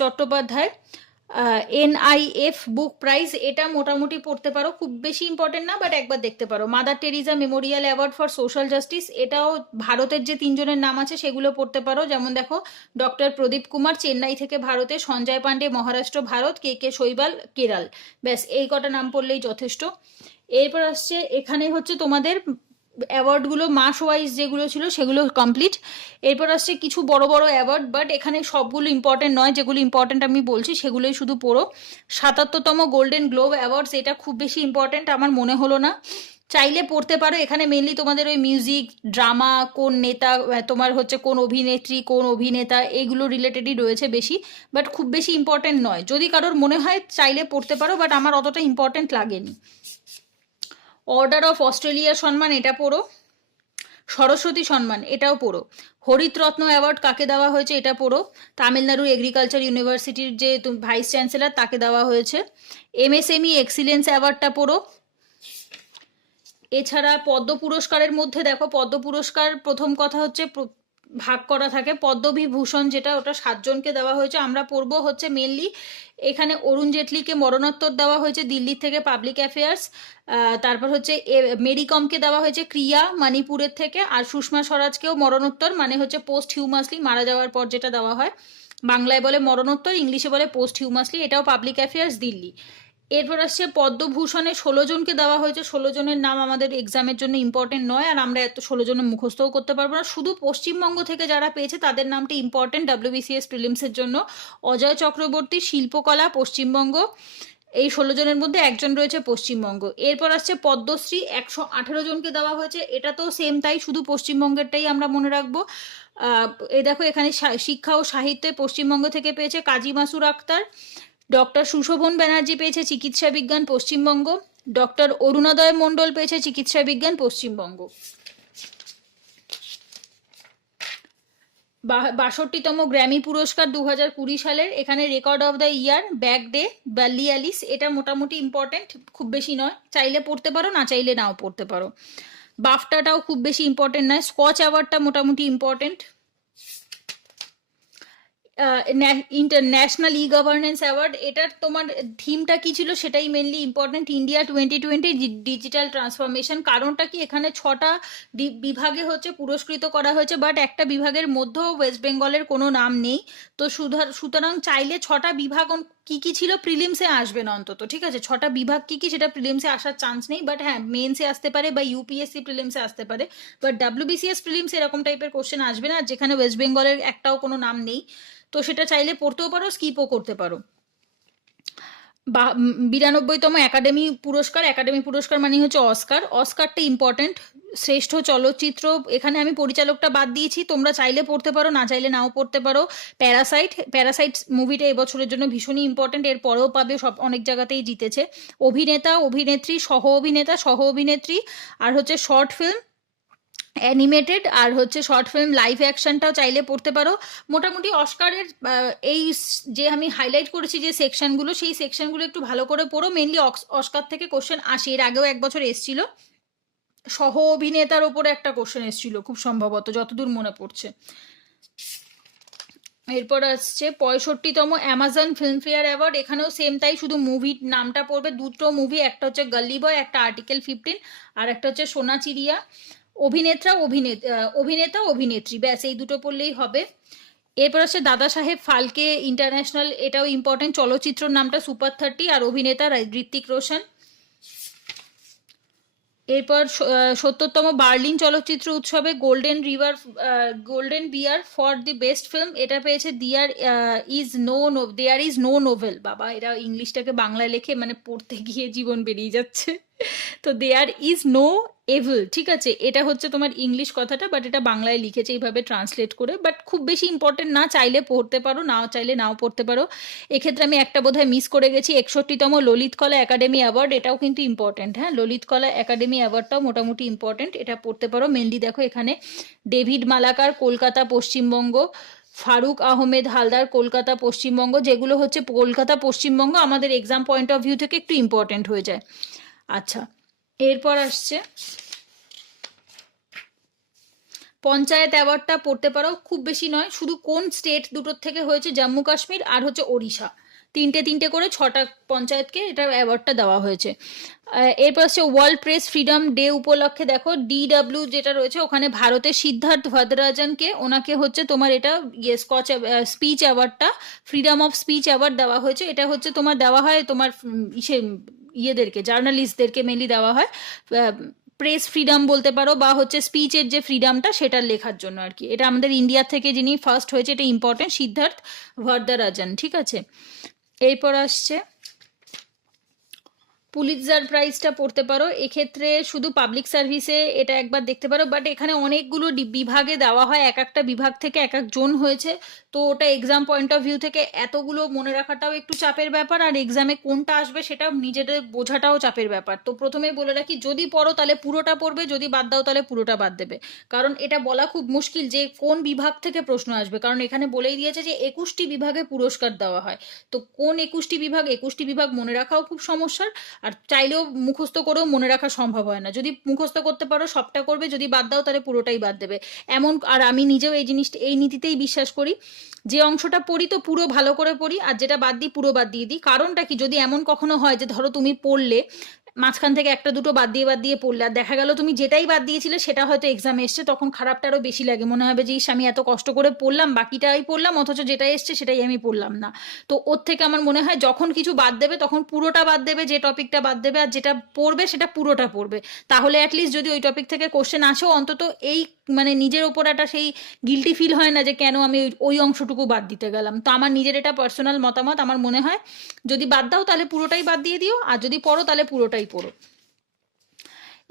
চট্টোপাধ্যায় এনআইএফ বুক প্রাইজ, এটা মোটামুটি পড়তে পারো, খুব বেশি ইম্পর্টেন্ট না, বাট একবার দেখতে পারো। Mother Teresa Memorial award for social justice, এটাও ভারতের যে 3জনের নাম আছে সেগুলো পড়তে পারো, যেমন দেখো ডক্টর প্রদীপ কুমার চেন্নাই থেকে ভারতে, সঞ্জয় পান্ডে মহারাষ্ট্র ভারত, কে কে শৈবাল কেরাল। ব্যাস এই কটা নাম পড়লেই যথেষ্ট। এরপর আসছে এখানে হচ্ছে তোমাদের অ্যাওয়ার্ডগুলো মাস ওয়াইজ যেগুলো ছিল সেগুলো কমপ্লিট। এরপর আসছে কিছু বড় বড় অ্যাওয়ার্ড, বাট এখানে সবগুলো ইম্পর্টেন্ট নয়, যেগুলো ইম্পর্টেন্ট আমি বলছি সেগুলোই শুধু পড়ো। 77তম গোল্ডেন গ্লোব অ্যাওয়ার্ডস, এটা খুব বেশি ইম্পর্টেন্ট আমার মনে হলো না, চাইলে পড়তে পারো। এখানে মেনলি তোমাদের ওই মিউজিক, ড্রামা, কোন নেতা, তোমার হচ্ছে কোন অভিনেত্রী, কোন অভিনেতা, এইগুলো রিলেটেডই রয়েছে বেশি, বাট খুব বেশি ইম্পর্টেন্ট নয়। যদি কারোর মনে হয় চাইলে পড়তে পারো, বাট আমার অতটা ইম্পর্টেন্ট লাগেনি। অর্ডার অফ অস্ট্রেলিয়ার সম্মান, এটা পড়ো। সরস্বতী সম্মান, এটাও পড়ো। হরিতরত্ন অ্যাওয়ার্ড কাকে দেওয়া হয়েছে এটা পড়ো। তামিলনাড়ুর এগ্রিকালচার ইউনিভার্সিটির যে ভাইস চ্যান্সেলর তাকে দেওয়া হয়েছে। এমএসএমই এক্সিলেন্স অ্যাওয়ার্ডটা পড়ো। এছাড়া পদ্ম পুরস্কারের মধ্যে দেখো, পদ্ম পুরস্কার প্রথম কথা হচ্ছে ভাগ করা থাকে। পদ্মবিভূষণ যেটা, ওটা 7জনকে দেওয়া হয়েছে। আমরা পড়বো হচ্ছে মেনলি এখানে অরুণ জেটলিকে মরণোত্তর দেওয়া হয়েছে দিল্লি থেকে, পাবলিক অ্যাফেয়ার্স। তারপর হচ্ছে মেরিকমকে দেওয়া হয়েছে ক্রিয়া মণিপুরের থেকে, আর সুষমা স্বরাজকেও মরণোত্তর, মানে হচ্ছে পোস্ট হিউমাসলি, মারা যাওয়ার পর যেটা দেওয়া হয়, বাংলায় বলে মরণোত্তর, ইংলিশে বলে পোস্ট হিউমাসলি, এটাও পাবলিক অ্যাফেয়ার্স দিল্লি। এরপর আসছে পদ্মভূষণে 16জনকে দেওয়া হয়েছে। 16জনের নাম আমাদের এক্সামের জন্য ইম্পর্টেন্ট নয়, আর আমরা এত 16জনের মুখস্থও করতে পারবো না। শুধু পশ্চিমবঙ্গ থেকে যারা পেয়েছে তাদের নামটা ইম্পর্টেন্ট WBCS প্রিলিমসের জন্য। অজয় চক্রবর্তী, শিল্পকলা, পশ্চিমবঙ্গ, এই 16জনের মধ্যে একজন রয়েছে পশ্চিমবঙ্গ। এরপর আসছে পদ্মশ্রী, 118জনকে দেওয়া হয়েছে। এটা তো সেম তাই, শুধু পশ্চিমবঙ্গেরটাই আমরা মনে রাখবো। এই দেখো এখানে শিক্ষা ও সাহিত্যে পশ্চিমবঙ্গ থেকে পেয়েছে কাজী মাসুর আক্তার। ডক্টর সুশোভন ব্যানার্জি পেয়েছে চিকিৎসা বিজ্ঞান, পশ্চিমবঙ্গ। ডক্টর অরুণোদয় মণ্ডল পেয়েছে চিকিৎসা বিজ্ঞান, পশ্চিমবঙ্গ। 62তম গ্র্যামি পুরস্কার 2020 সালের, এখানে record of the year, back day, belly Alice, এটা মোটামুটি ইম্পর্টেন্ট, খুব বেশি নয়, চাইলে পড়তে পারো, না চাইলে নাও পড়তে পারো। বাফটাটাও খুব বেশি ইম্পর্টেন্ট নয়। স্কচ অ্যাওয়ার্ডটা মোটামুটি ইম্পর্টেন্ট। ইন্টারন্যাশনাল ই গভর্নেন্স অ্যাওয়ার্ড, এটার তোমার থিমটা কি ছিল সেটাই mainly important, India 2020 digital transformation. কারণটা কি, এখানে 6টা বিভাগে হচ্ছে পুরস্কৃত করা হয়েছে, বাট একটা বিভাগের মধ্যেও ওয়েস্ট বেঙ্গলের কোনো নাম নেই। তো সুতরাং চাইলে 6টা বিভাগ কি কি ছিল প্রিলিমসে আসবে না অন্তত, ঠিক আছে? 6টা বিভাগ কি কি সেটা প্রিলিমসে আসার চান্স নেই, বাট হ্যাঁ মেন্সে আসতে পারে বা ইউপিএসসি প্রিলিমসে আসতে পারে, বাট WBCS প্রিলিমসে এরকম টাইপের কোশ্চেন আসবে না, যেখানে ওয়েস্ট বেঙ্গলের একটাও কোনো নাম নেই। তো সেটা চাইলে পড়তেও পারো, স্কিপও করতে পারো। 92তম একাডেমি পুরস্কার, একাডেমি পুরস্কার মানে হচ্ছে অস্কার। অস্কারটা ইম্পর্টেন্ট। শ্রেষ্ঠ চলচ্চিত্র, এখানে আমি পরিচালকটা বাদ দিয়েছি, তোমরা চাইলে পড়তে পারো, না চাইলে নাও পড়তে পারো। প্যারাসাইট মুভিটা এবছরের জন্য ভীষণই ইম্পর্টেন্ট, এর পরেও পাবে, সব অনেক জায়গাতেই জিতেছে। অভিনেতা, অভিনেত্রী, সহ অভিনেতা, সহ অভিনেত্রী, আর হচ্ছে শর্ট ফিল্ম, অ্যানিমেটেড, আর হচ্ছে শর্ট ফিল্ম, লাইভ অ্যাকশনটাও চাইলে পড়তে পারো। মোটামুটি অস্কারের এই যে আমি হাইলাইট করেছি যে সেকশনগুলো, সেই সেকশনগুলো একটু ভালো করে পড়ো। মেনলি অস্কার থেকে কোশ্চেন আসে, এর আগেও এক বছর এসছিল, সহ অভিনেতার ওপরে একটা কোশ্চেন এসছিল খুব সম্ভবত, যতদূর মনে পড়ছে। এরপর আসছে 65তম অ্যামাজন ফিল্মফেয়ার অ্যাওয়ার্ড, এখানেও সেম তাই, শুধু মুভির নামটা পড়বে। দুটো মুভি, একটা হচ্ছে গল্লি বয়, একটা আর্টিকেল 15, আর একটা হচ্ছে সোনা চিড়িয়া। অভিনেতা অভিনেত্রী, ব্যাস এই দুটো পড়লেই হবে। এরপর আসছে দাদা সাহেব ফালকে ইন্টারন্যাশনাল, এটাও ইম্পর্টেন্ট, চলচ্চিত্রের নামটা সুপার 30, আর অভিনেতা ঋত্বিক রোশন। এরপর 70তম বার্লিন চলচ্চিত্র উৎসবে golden bear for the best film, এটা পেয়েছে দেয়ার ইজ নো নোভেল। বাবা, এরা ইংলিশটাকে বাংলায় লেখে, মানে পড়তে গিয়ে জীবন বেরিয়ে যাচ্ছে। তো দেয়ার ইজ নো এভিল, ঠিক আছে, এটা হচ্ছে তোমার ইংলিশ কথাটা, বাট এটা বাংলায় লিখেছে এইভাবে ট্রান্সলেট করে, বাট খুব বেশি ইম্পর্টেন্ট না, চাইলে পড়তে পারো, নাও চাইলে নাও পড়তে পারো। এক্ষেত্রে আমি একটা বোধহয় মিস করে গেছি, 61তম ললিত কলা একাডেমি অ্যাওয়ার্ড, এটাও কিন্তু ইম্পর্টেন্ট। হ্যাঁ, ললিত কলা একাডেমি অ্যাওয়ার্ডটাও মোটামুটি ইম্পর্টেন্ট, এটা পড়তে পারো। মেনলি দেখো এখানে ডেভিড মালাকার, কলকাতা পশ্চিমবঙ্গ, ফারুক আহমেদ হালদার, কলকাতা পশ্চিমবঙ্গ, যেগুলো হচ্ছে কলকাতা পশ্চিমবঙ্গ আমাদের এক্সাম পয়েন্ট অফ ভিউ থেকে একটু ইম্পর্টেন্ট হয়ে যায়। আচ্ছা, এরপর আসছে পঞ্চায়েত অ্যাওয়ার্ডটা পড়তে পারো, খুব বেশি নয়, শুধু কোন স্টেট দুটোর থেকে হয়েছে, জম্মু কাশ্মীর আর হচ্ছে ওড়িশা, তিনটে করে 6টা পঞ্চায়েতকে এটা অ্যাওয়ার্ডটা দেওয়া হয়েছে। এরপর হচ্ছে ওয়ার্ল্ড প্রেস ফ্রিডম ডে উপলক্ষে দেখো DW যেটা রয়েছে ওখানে ভারতের সিদ্ধার্থ ভদ্রাজানকে, ওনাকে হচ্ছে তোমার এটা স্কচ স্পিচ অ্যাওয়ার্ডটা, ফ্রিডম অফ স্পিচ অ্যাওয়ার্ড দেওয়া হয়েছে। এটা হচ্ছে তোমার দেওয়া হয় তোমার ইয়েদেরকে, জার্নালিস্টদেরকে মেনলি দেওয়া হয়, প্রেস ফ্রিডম বলতে পারো, বা হচ্ছে স্পিচের যে ফ্রিডমটা সেটার লেখার জন্য আর কি। এটা আমাদের ইন্ডিয়া থেকে যিনি ফার্স্ট হয়েছে, এটা ইম্পর্টেন্ট, সিদ্ধার্থ ভরদারাজন, ঠিক আছে। এরপর আসছে পুলিৎজার প্রাইজটা পড়তে পারো, এক্ষেত্রে শুধু পাবলিক সার্ভিসে এটা একবার দেখতে পারো, বাট এখানে অনেকগুলো বিভাগে দেওয়া হয়, এক একটা বিভাগ থেকে এক একজন হয়েছে, তো ওটা এক্সাম পয়েন্ট অফ ভিউ থেকে এতগুলো মনে রাখাটাও একটু চাপের ব্যাপার, আর এক্সামে কোনটা আসবে সেটা নিজেদের বোঝাটাও চাপের ব্যাপার। তো প্রথমেই বলে রাখি, যদি পড়ো তাহলে পুরোটা পড়বে, যদি বাদ দাও তাহলে পুরোটা বাদ দেবে, কারণ এটা বলা খুব মুশকিল যে কোন বিভাগ থেকে প্রশ্ন আসবে, কারণ এখানে বলেই দিয়েছে যে 21টি বিভাগে পুরস্কার দেওয়া হয়, তো কোন 21টি বিভাগ মনে রাখাও খুব সমস্যার, আর চাইলেও মুখস্থ করেও মনে রাখা সম্ভব হয় না। যদি মুখস্থ করতে পারো সবটা করবে, যদি বাদ দাও তাহলে পুরোটাই বাদ দেবে এমন। আর আমি নিজেও এই জিনিসটা, এই নীতিতেই বিশ্বাস করি, যে অংশটা পড়ি তো পুরো ভালো করে পড়ি, আর যেটা বাদ দিই পুরো বাদ দিয়ে দিই। কারণটা কি, যদি এমন কখনো হয় যে ধরো তুমি পড়লে মাঝখান থেকে একটা দুটো বাদ দিয়ে পড়লে, আর দেখা গেল তুমি যেটাই বাদ দিয়েছিলে সেটা হয়তো এক্সামে এসছে, তখন খারাপটা আরও বেশি লাগে, মনে হবে যে ইস আমি এত কষ্ট করে পড়লাম, বাকিটাই পড়লাম, অথচ যেটা এসছে সেটাই আমি পড়লাম না। তো ওর থেকে আমার মনে হয় যখন কিছু বাদ দেবে তখন পুরোটা বাদ দেবে, যে টপিকটা বাদ দেবে, আর যেটা পড়বে সেটা পুরোটা পড়বে, তাহলে অ্যাটলিস্ট যদি ওই টপিক থেকে কোশ্চেন আসেও অন্তত এই মানে নিজের ওপর একটা সেই গিল্টি ফিল হয় না যে কেন আমি ওই অংশটুকু বাদ দিতে গেলাম। তো আমার নিজের এটা পার্সোনাল মতামত, আমার মনে হয় যদি বাদ দাও তাহলে পুরোটাই বাদ দিয়ে দিও, আর যদি পড়ো তাহলে পুরোটাই পড়ো।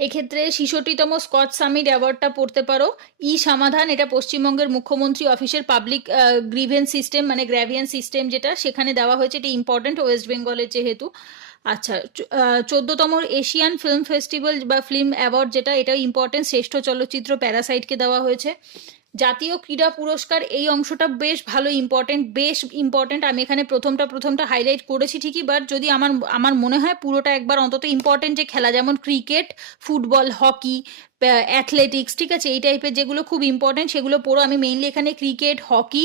এক্ষেত্রে 66তম স্কচ সামিট অ্যাওয়ার্ডটা পড়তে পারো, সমাধান, এটা পশ্চিমবঙ্গের মুখ্যমন্ত্রী অফিসের পাবলিক গ্রিভেন্স সিস্টেম মানে গ্র্যাভিয়েন্স সিস্টেম যেটা সেখানে দেওয়া হয়েছে, এটা ইম্পর্টেন্ট ওয়েস্ট বেঙ্গলের যেহেতু। আচ্ছা, 14তম এশিয়ান ফিল্ম ফেস্টিভ্যাল বা ফিল্ম অ্যাওয়ার্ড যেটা, এটা ইম্পর্টেন্ট, শ্রেষ্ঠ চলচ্চিত্র প্যারাসাইটকে দেওয়া হয়েছে। জাতীয় ক্রীড়া পুরস্কার, এই অংশটা বেশ ভালো ইম্পর্টেন্ট, বেশ ইম্পর্টেন্ট। আমি এখানে প্রথমটা হাইলাইট করেছি ঠিকই, বাট যদি আমার আমার মনে হয় পুরোটা একবার অন্তত ইম্পর্টেন্ট, যে খেলা যেমন ক্রিকেট, ফুটবল, হকি, অ্যাথলেটিক্স, ঠিক আছে, এই টাইপের যেগুলো খুব ইম্পর্টেন্ট সেগুলো পড়ো। আমি মেইনলি এখানে ক্রিকেট, হকি,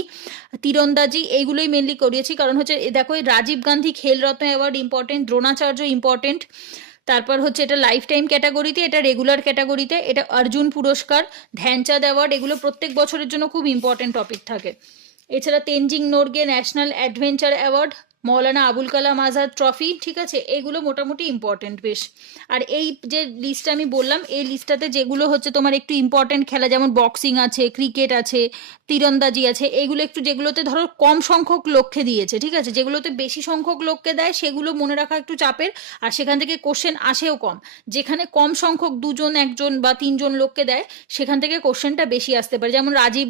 তীরন্দাজি এইগুলোই মেনলি করিয়েছি, কারণ হচ্ছে দেখো Rajiv Gandhi Khel Ratna award important, Dronacharya important, তারপর হচ্ছে এটা লাইফ টাইম ক্যাটাগরিতে, এটা রেগুলার ক্যাটাগরিতে, এটা অর্জুন পুরস্কার, ধ্যানচাঁদ অ্যাওয়ার্ড, এগুলো প্রত্যেক বছরের জন্য খুব ইম্পর্টেন্ট টপিক থাকে। এছাড়া Tenzing Norgay national adventure award, Maulana Abul Kalam Azad trophy, ঠিক আছে, এগুলো মোটামুটি ইম্পর্টেন্ট বেশ। আর এই যে লিস্টটা আমি বললাম, এই লিস্টটাতে যেগুলো হচ্ছে তোমার একটু ইম্পর্টেন্ট খেলা, যেমন বক্সিং আছে, ক্রিকেট আছে, তীরন্দাজি আছে, এগুলো একটু যেগুলোতে ধরো কম সংখ্যক লোককে দিয়েছে, ঠিক আছে, যেগুলোতে বেশি সংখ্যক লোককে দেয় সেগুলো মনে রাখা একটু চাপের, আর সেখান থেকে কোশ্চেন আসেও কম। যেখানে কম সংখ্যক 2জন 1জন বা 3জন লোককে দেয় সেখান থেকে কোশ্চেনটা বেশি আসতে পারে। যেমন রাজীব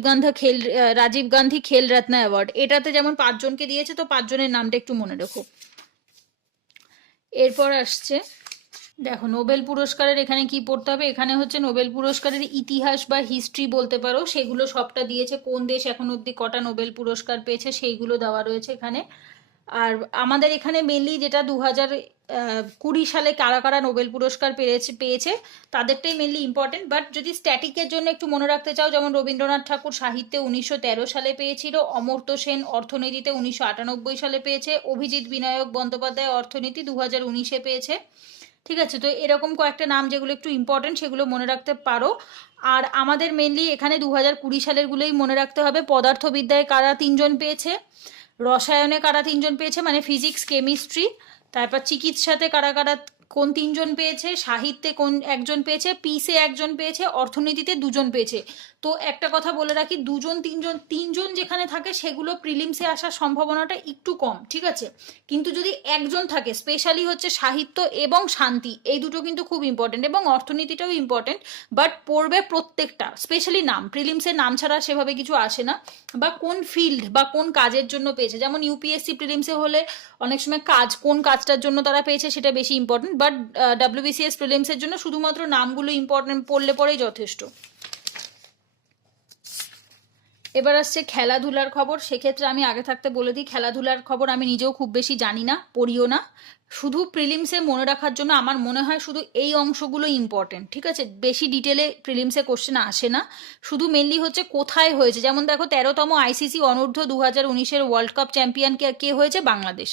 গান্ধী খেল রত্ন অ্যাওয়ার্ড, এটাতে যেমন 5জনকে দিয়েছে, তো 5জনের নামটা একটু মনে রেখো। এরপর আসছে দেখো নোবেল পুরস্কারের এখানে কি পড়তে হবে, এখানে হচ্ছে নোবেল পুরস্কারের ইতিহাস বা হিস্ট্রি বলতে পারো, সেগুলো সবটা দিয়েছে, কোন দেশ এখন অবধি কটা নোবেল পুরস্কার পেয়েছে সেইগুলো দেওয়া রয়েছে এখানে। আর আমাদের এখানে মেনলি যেটা 2020 সালে কারা কারা নোবেল পুরস্কার পেয়েছে তাদেরটাই মেনলি ইম্পর্টেন্ট। বাট যদি স্ট্যাটিকের জন্য একটু মনে রাখতে চাও, যেমন রবীন্দ্রনাথ ঠাকুর সাহিত্যে 1913 সালে পেয়েছিল, অমর্ত্য সেন অর্থনীতিতে 1998 সালে পেয়েছে, অভিজিৎ বিনায়ক বন্দ্যোপাধ্যায় অর্থনীতি 2019-এ পেয়েছে, ঠিক আছে। তো এরকম কয়েকটা নাম যেগুলো একটু ইম্পর্টেন্ট সেগুলো মনে রাখতে পারো। আর আমাদের মেনলি এখানে 2020 সালের গুলোই মনে রাখতে হবে। পদার্থবিদ্যায় কারা 3জন পেয়েছে, রসায়নে কারা 3জন পেয়েছে মানে ফিজিক্স কেমিস্ট্রি, তারপর চিকিৎসাতে কারা কারা কোন 3জন পেয়েছে, সাহিত্যে কোন একজন পেয়েছে, পিসে একজন পেয়েছে, অর্থনীতিতে 2জন পেয়েছে। তো একটা কথা বলে রাখি, 2জন 3জন যেখানে থাকে সেগুলো প্রিলিমসে আসার সম্ভাবনাটা একটু কম, ঠিক আছে। কিন্তু যদি একজন থাকে, স্পেশালি হচ্ছে সাহিত্য এবং শান্তি, এই দুটো কিন্তু খুব ইম্পর্টেন্ট, এবং অর্থনীতিটাও ইম্পর্টেন্ট, বাট পড়বে প্রত্যেকটা, স্পেশালি নাম, প্রিলিমসের নাম ছাড়া সেভাবে কিছু আসে না, বা কোন ফিল্ড বা কোন কাজের জন্য পেয়েছে। যেমন ইউপিএসসি প্রিলিমসে হলে অনেক সময় কাজ, কোন কাজটার জন্য তারা পেয়েছে সেটা বেশি ইম্পর্টেন্ট, বাট ডাব্লিউবিসিএস প্রিলিমসের জন্য শুধুমাত্র নামগুলো ইম্পর্টেন্ট পড়লে পরেই যথেষ্ট। এবার আসছে খেলাধুলার খবর। সেক্ষেত্রে আমি আগে থাকতে বলে দিই, খেলাধুলার খবর আমি নিজেও খুব বেশি জানি না, পড়িও না। শুধু প্রিলিমসে মনে রাখার জন্য আমার মনে হয় শুধু এই অংশগুলো ইম্পর্টেন্ট, ঠিক আছে। বেশি ডিটেলে প্রিলিমসে কোশ্চেন আসে না, শুধু মেনলি হচ্ছে কোথায় হয়েছে। যেমন দেখো, 13তম আইসিসি অনূর্ধ্ব 2019-এর ওয়ার্ল্ড কাপ চ্যাম্পিয়ন কে হয়েছে? বাংলাদেশ।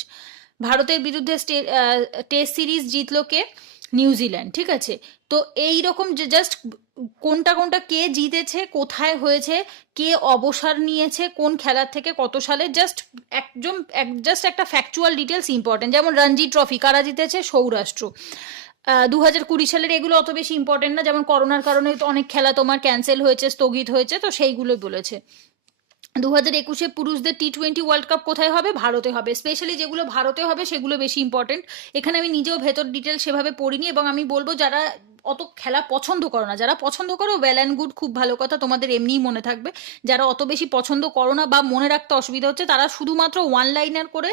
ভারতের বিরুদ্ধে টেস্ট সিরিজ জিতলো কে? নিউজিল্যান্ড, ঠিক আছে। তো এই রকম যে জাস্ট কোনটা কোনটা কে জিতেছে, কোথায় হয়েছে, কে অবসর নিয়েছে, কোন খেলার থেকে কত সালে, জাস্ট একটা ফ্যাকচুয়াল ডিটেলস ইম্পর্টেন্ট। যেমন রঞ্জি ট্রফি কারা জিতেছে? সৌরাষ্ট্র। 2020 সালের এগুলো অত বেশি ইম্পর্টেন্ট না, যেমন করোনার কারণে তো অনেক খেলা তোমার ক্যান্সেল হয়েছে, স্থগিত হয়েছে, তো সেইগুলো বলেছে। 2021-এ পুরুষদের টি20 ওয়ার্ল্ড কাপ কোথায় হবে? ভারতে হবে। স্পেশালি যেগুলো ভারতে হবে সেগুলো বেশি ইম্পর্টেন্ট। এখানে আমি নিজেও ভেতর ডিটেল সেভাবে পড়িনি, এবং আমি বলবো যারা অত খেলা পছন্দ করো না, যারা পছন্দ করো ওয়েল অ্যান্ড গুড, খুব ভালো কথা, তোমাদের এমনিই মনে থাকবে। যারা অত বেশি পছন্দ করো না বা মনে রাখতে অসুবিধা হচ্ছে, তারা শুধুমাত্র ওয়ান লাইনার করে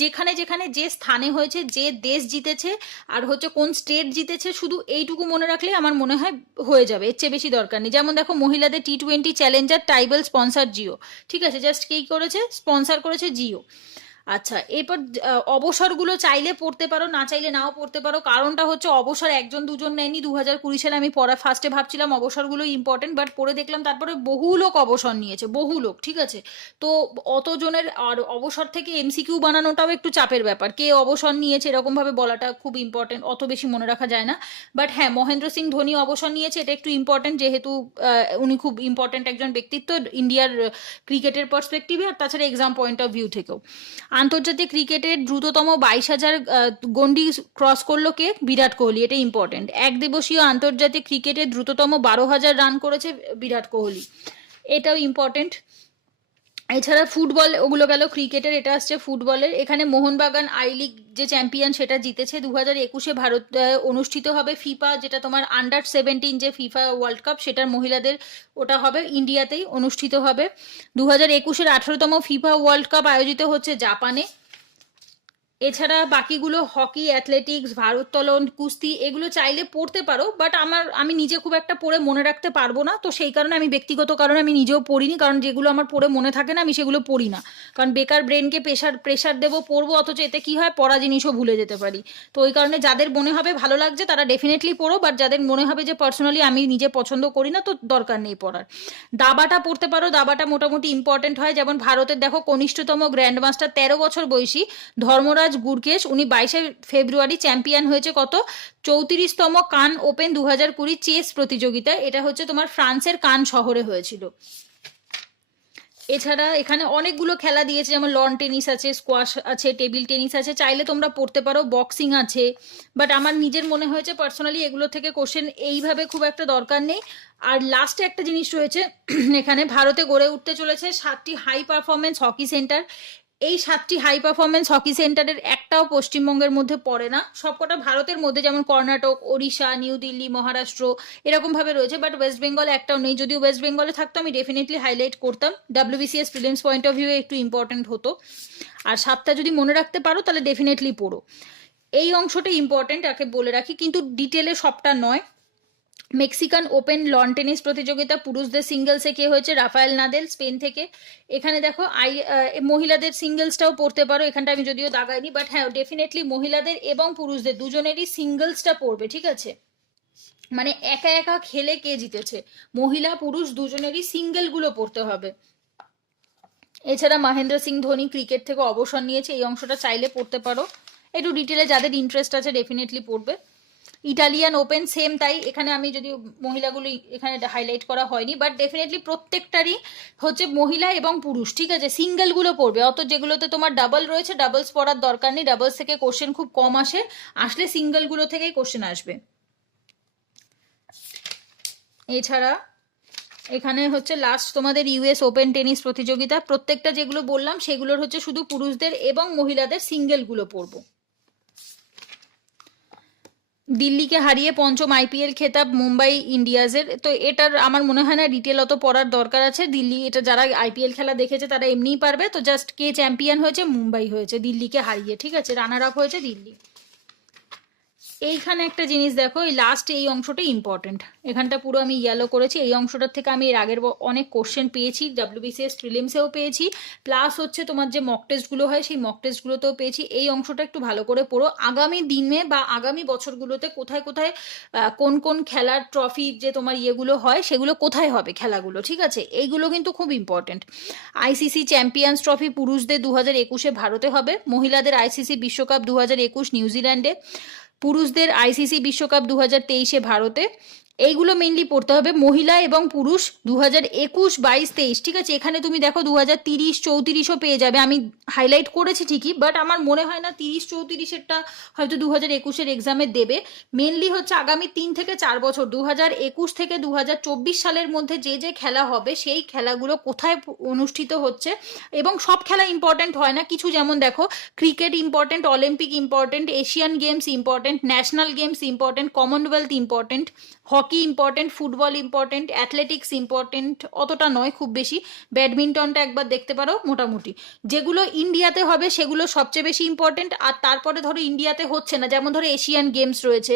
যেখানে যেখানে যে স্থানে হয়েছে, যে দেশ জিতেছে, আর হচ্ছে কোন স্টেট জিতেছে, শুধু এইটুকু মনে রাখলে আমার মনে হয় হয়ে যাবে, এর চেয়ে বেশি দরকার নেই। যেমন দেখো, মহিলাদের টি20 চ্যালেঞ্জার টাইবেল স্পন্সার জিও, ঠিক আছে, জাস্ট কি করেছে? স্পন্সার করেছে জিও। আচ্ছা, এরপর অবসরগুলো চাইলে পড়তে পারো, না চাইলে নাও পড়তে পারো। কারণটা হচ্ছে অবসর একজন দুজন নেয়নি। 2020 সালে আমি পড়া ফার্স্টে ভাবছিলাম অবসরগুলো ইম্পর্টেন্ট, বাট পড়ে দেখলাম তারপরে বহু লোক অবসর নিয়েছে, বহু লোক, ঠিক আছে। তো অতজনের আর অবসর থেকে এমসিকিউ বানানোটাও একটু চাপের ব্যাপার। কে অবসর নিয়েছে এরকম ভাবে বলাটা খুব ইম্পর্টেন্ট, অত বেশি মনে রাখা যায় না। বাট হ্যাঁ, মহেন্দ্র সিং ধোনি অবসর নিয়েছে, এটা একটু ইম্পর্টেন্ট, যেহেতু উনি খুব ইম্পর্টেন্ট একজন ব্যক্তিত্ব ইন্ডিয়ার ক্রিকেটের পার্সপেক্টিভে, আর তাছাড়া এক্সাম পয়েন্ট অফ ভিউ থেকেও। আন্তর্জাতিক ক্রিকেটের দ্রুততম 22,000 গন্ডি ক্রস করলো কে? বিরাট কোহলি, এটা ইম্পর্টেন্ট। এক দিবসীয় আন্তর্জাতিক ক্রিকেটের দ্রুততম 12,000 রান করেছে বিরাট কোহলি, এটাও ইম্পর্টেন্ট। এছাড়া ফুটবল, ওগুলো গেল ক্রিকেটের, এটা আসছে ফুটবলের। এখানে মোহনবাগান আই লিগ যে চ্যাম্পিয়ন সেটা জিতেছে। 2021-এ ভারত অনুষ্ঠিত হবে ফিফা, যেটা তোমার আন্ডার 17 যে ফিফা ওয়ার্ল্ড কাপ, সেটার মহিলাদের ওটা হবে ইন্ডিয়াতেই অনুষ্ঠিত হবে। 2021-এর 18তম ফিফা ওয়ার্ল্ড কাপ আয়োজিত হচ্ছে জাপানে। এছাড়া বাকিগুলো হকি, অ্যাথলেটিক্স, ভারোত্তোলন, কুস্তি, এগুলো চাইলে পড়তে পারো, বাট আমি নিজে খুব একটা পড়ে মনে রাখতে পারবো না, তো সেই কারণে আমি ব্যক্তিগত কারণে আমি নিজেও পড়িনি, কারণ যেগুলো আমার পড়ে মনে থাকে না আমি সেগুলো পড়ি না। কারণ বেকার ব্রেনকে প্রেশার দেবো, পড়বো, অথচ এতে কি হয়, পড়া জিনিসও ভুলে যেতে পারি। তো ওই কারণে যাদের মনে হবে ভালো লাগছে তারা ডেফিনেটলি পড়ো, বাট যাদের মনে হবে যে পার্সোনালি আমি নিজে পছন্দ করি না, তো দরকার নেই পড়ার। দাবাটা পড়তে পারো, দাবাটা মোটামুটি ইম্পর্টেন্ট হয়। যেমন ভারতের দেখো কনিষ্ঠতম গ্র্যান্ড মাস্টার 13 বছর বয়সী ধর্মরাজ গুরকেশ, উনি 22শে ফেব্রুয়ারি চ্যাম্পিয়ন হয়েছে কত? 34তম কান ওপেন 2020 চেস প্রতিযোগিতায়। এটা হচ্ছে তোমার ফ্রান্সের কান শহরে হয়েছিল। এছাড়া এখানে অনেকগুলো খেলা দিয়েছে, যেমন লন টেনিস আছে, স্কোয়াশ আছে, টেবিল টেনিস আছে, চাইলে তোমরা পড়তে পারো, বক্সিং আছে। বাট আমার নিজের মনে হয়েছে পার্সোনালি এগুলো থেকে কোশ্চেন এইভাবে খুব একটা দরকার নেই। আর লাস্টে একটা জিনিস রয়েছে, এখানে ভারতে গড়ে উঠতে চলেছে 7টি হাই পারফরমেন্স হকি সেন্টার। এই 7টি হাই পারফরমেন্স হকি সেন্টারের একটাও পশ্চিমবঙ্গের মধ্যে পড়ে না, সবকটা ভারতের মধ্যে, যেমন কর্ণাটক, ওড়িশা, নিউ দিল্লি, মহারাষ্ট্র, এরকম ভাবে রয়েছে। বাট ওয়েস্ট বেঙ্গলে একটাও নেই। যদিও ওয়েস্ট বেঙ্গলে থাকতো আমি ডেফিনেটলি হাইলাইট করতাম, WBCS prelims point of view একটু ইম্পর্টেন্ট হতো। আর 7টা যদি মনে রাখতে পারো তাহলে ডেফিনেটলি পড়ো। এই অংশটা ইম্পর্টেন্ট, একে বলে রাখি, কিন্তু ডিটেলে সবটা নয়। মেক্সিকান ওপেন লন টেনিস প্রতিযোগিতা পুরুষদের সিঙ্গেলসে কে হয়েছে? রাফায়েল নাদেল, স্পেন থেকে। এখানে দেখো মহিলাদের সিঙ্গেলসটাও পড়তে পারো, এখানটা আমি যদিও দাগাইনি, বাট হ্যাঁ ডেফিনেটলি মহিলাদের এবং পুরুষদের দুজনেরই সিঙ্গেলসটা পড়বে, ঠিক আছে। মানে একা একা খেলে কে জিতেছে, মহিলা পুরুষ দুজনেরই সিঙ্গেলগুলো পড়তে হবে। এছাড়া মহেন্দ্র সিং ধোনি ক্রিকেট থেকে অবসর নিয়েছে, এই অংশটা চাইলে পড়তে পারো, একটু ডিটেলে যাদের ইন্টারেস্ট আছে ডেফিনেটলি পড়বে। ইটালিয়ান ওপেন সেম তাই, এখানে আমি যদি মহিলাগুলো এখানে হাইলাইট করা হয়নি, বাট ডেফিনেটলি প্রত্যেকটারই হচ্ছে মহিলা এবং পুরুষ, ঠিক আছে, সিঙ্গেলগুলো পড়বে। অত যেগুলোতে তোমার ডাবল রয়েছে ডাবলস পড়ার দরকার নেই, ডাবলস থেকে কোশ্চেন খুব কম আসে, আসলে সিঙ্গেলগুলো থেকেই কোশ্চেন আসবে। এছাড়া এখানে হচ্ছে লাস্ট তোমাদের ইউএস ওপেন টেনিস প্রতিযোগিতা, প্রত্যেকটা যেগুলো বললাম সেগুলোর হচ্ছে শুধু পুরুষদের এবং মহিলাদের সিঙ্গেলগুলো পড়বো। দিল্লিকে হারিয়ে পঞ্চম আইপিএল খেতাব মুম্বাই ইন্ডিয়ান্সের, তো এটার আমার মনে হয় না ডিটেল অত পড়ার দরকার আছে। দিল্লি, এটা যারা আইপিএল খেলা দেখেছে তারা এমনিই পারবে। তো জাস্ট কে চ্যাম্পিয়ন হয়েছে, মুম্বাই হয়েছে দিল্লিকে হারিয়ে, ঠিক আছে, রানার আপ হয়েছে দিল্লি। এইখানে একটা জিনিস দেখো, এই লাস্ট এই অংশটা ইম্পর্টেন্ট, এখানটা পুরো আমি ইয়েলো করেছি। এই অংশটার থেকে আমি এর আগের অনেক কোশ্চেন পেয়েছি, ডাব্লিউবিসিএস প্রিলিমসেও পেয়েছি, প্লাস হচ্ছে তোমার যে মক টেস্টগুলো হয় সেই মক টেস্টগুলোতেও পেয়েছি। এই অংশটা একটু ভালো করে পড়ো, আগামী দিনে বা আগামী বছরগুলোতে কোথায় কোথায় কোন কোন খেলার ট্রফি যে তোমার ইয়েগুলো হয় সেগুলো কোথায় হবে খেলাগুলো, ঠিক আছে, এইগুলো কিন্তু খুব ইম্পর্টেন্ট। আইসিসি চ্যাম্পিয়ন্স ট্রফি পুরুষদের 2021-এ ভারতে হবে, মহিলাদের আইসিসি বিশ্বকাপ 2021 নিউজিল্যান্ডে, পুরুষদের আইসিসি বিশ্বকাপ 2023-এ ভারতে। এইগুলো মেইনলি পড়তে হবে, মহিলা এবং পুরুষ 2021, 22, 23, ঠিক আছে। এখানে তুমি দেখো 2030, 34ও পেয়ে যাবে, আমি হাইলাইট করেছি ঠিকই, বাট আমার মনে হয় না 30, 34-এরটা হয়তো 2021-এর এক্সামে দেবে। মেনলি হচ্ছে আগামী 3 থেকে 4 বছর 2021 থেকে 2024 সালের মধ্যে যে যে খেলা হবে সেই খেলাগুলো কোথায় অনুষ্ঠিত হচ্ছে, এবং সব খেলা ইম্পর্টেন্ট হয় না, কিছু যেমন দেখো cricket important, Olympic important, Asian games important, national games important, Commonwealth important, hockey important, football important, athletics important, অতটা নয় খুব বেশি, ব্যাডমিন্টনটা একবার দেখতে পারো মোটামুটি। যেগুলো ইন্ডিয়াতে হবে সেগুলো সবচেয়ে বেশি ইম্পর্টেন্ট, আর তারপরে ধরো ইন্ডিয়াতে হচ্ছে না, যেমন ধরো এশিয়ান গেমস রয়েছে,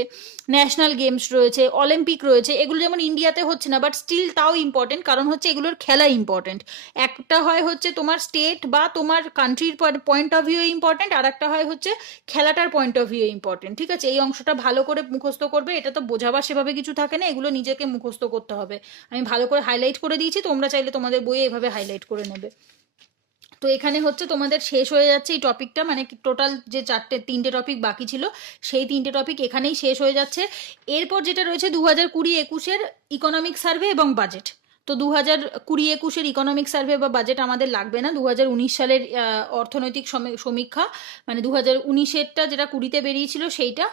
ন্যাশনাল গেমস রয়েছে, অলিম্পিক রয়েছে, এগুলো যেমন ইন্ডিয়াতে হচ্ছে না বাট স্টিল তাও ইম্পর্টেন্ট, কারণ হচ্ছে এগুলোর খেলা ইম্পর্টেন্ট। একটা হয় হচ্ছে তোমার স্টেট বা তোমার কান্ট্রির পয়েন্ট অফ ভিউ ইম্পর্টেন্ট, আর একটা হয় হচ্ছে খেলাটার পয়েন্ট অফ ভিউ ইম্পর্টেন্ট, ঠিক আছে। এই অংশটা ভালো করে মুখস্থ করবে, এটা তো বোঝাবার সেভাবে কিছু থাকে না, এগুলো নিজেকে মুখস্থ করতে হবে। আমি ভালো করে হাইলাইট করে দিয়েছি, তোমরা চাইলে তোমাদের বইয়ে এভাবে হাইলাইট করে নেবে। তো এখানে হচ্ছে তোমাদের শেষ হয়ে যাচ্ছে এই টপিকটা, মানে টোটাল যে 3টে টপিক বাকি ছিল সেই 3টে টপিক এখানেই শেষ হয়ে যাচ্ছে। এরপর যেটা রয়েছে 2020-21-এর ইকোনমিক সার্ভে এবং বাজেট। তো 2020-21-এর ইকোনমিক সার্ভে বা বাজেট আমাদের লাগবে না, 2019 সালের অর্থনৈতিক সমীক্ষা, মানে 2019-এরটা যেটা 20-তে বেরিয়েছিল সেইটা,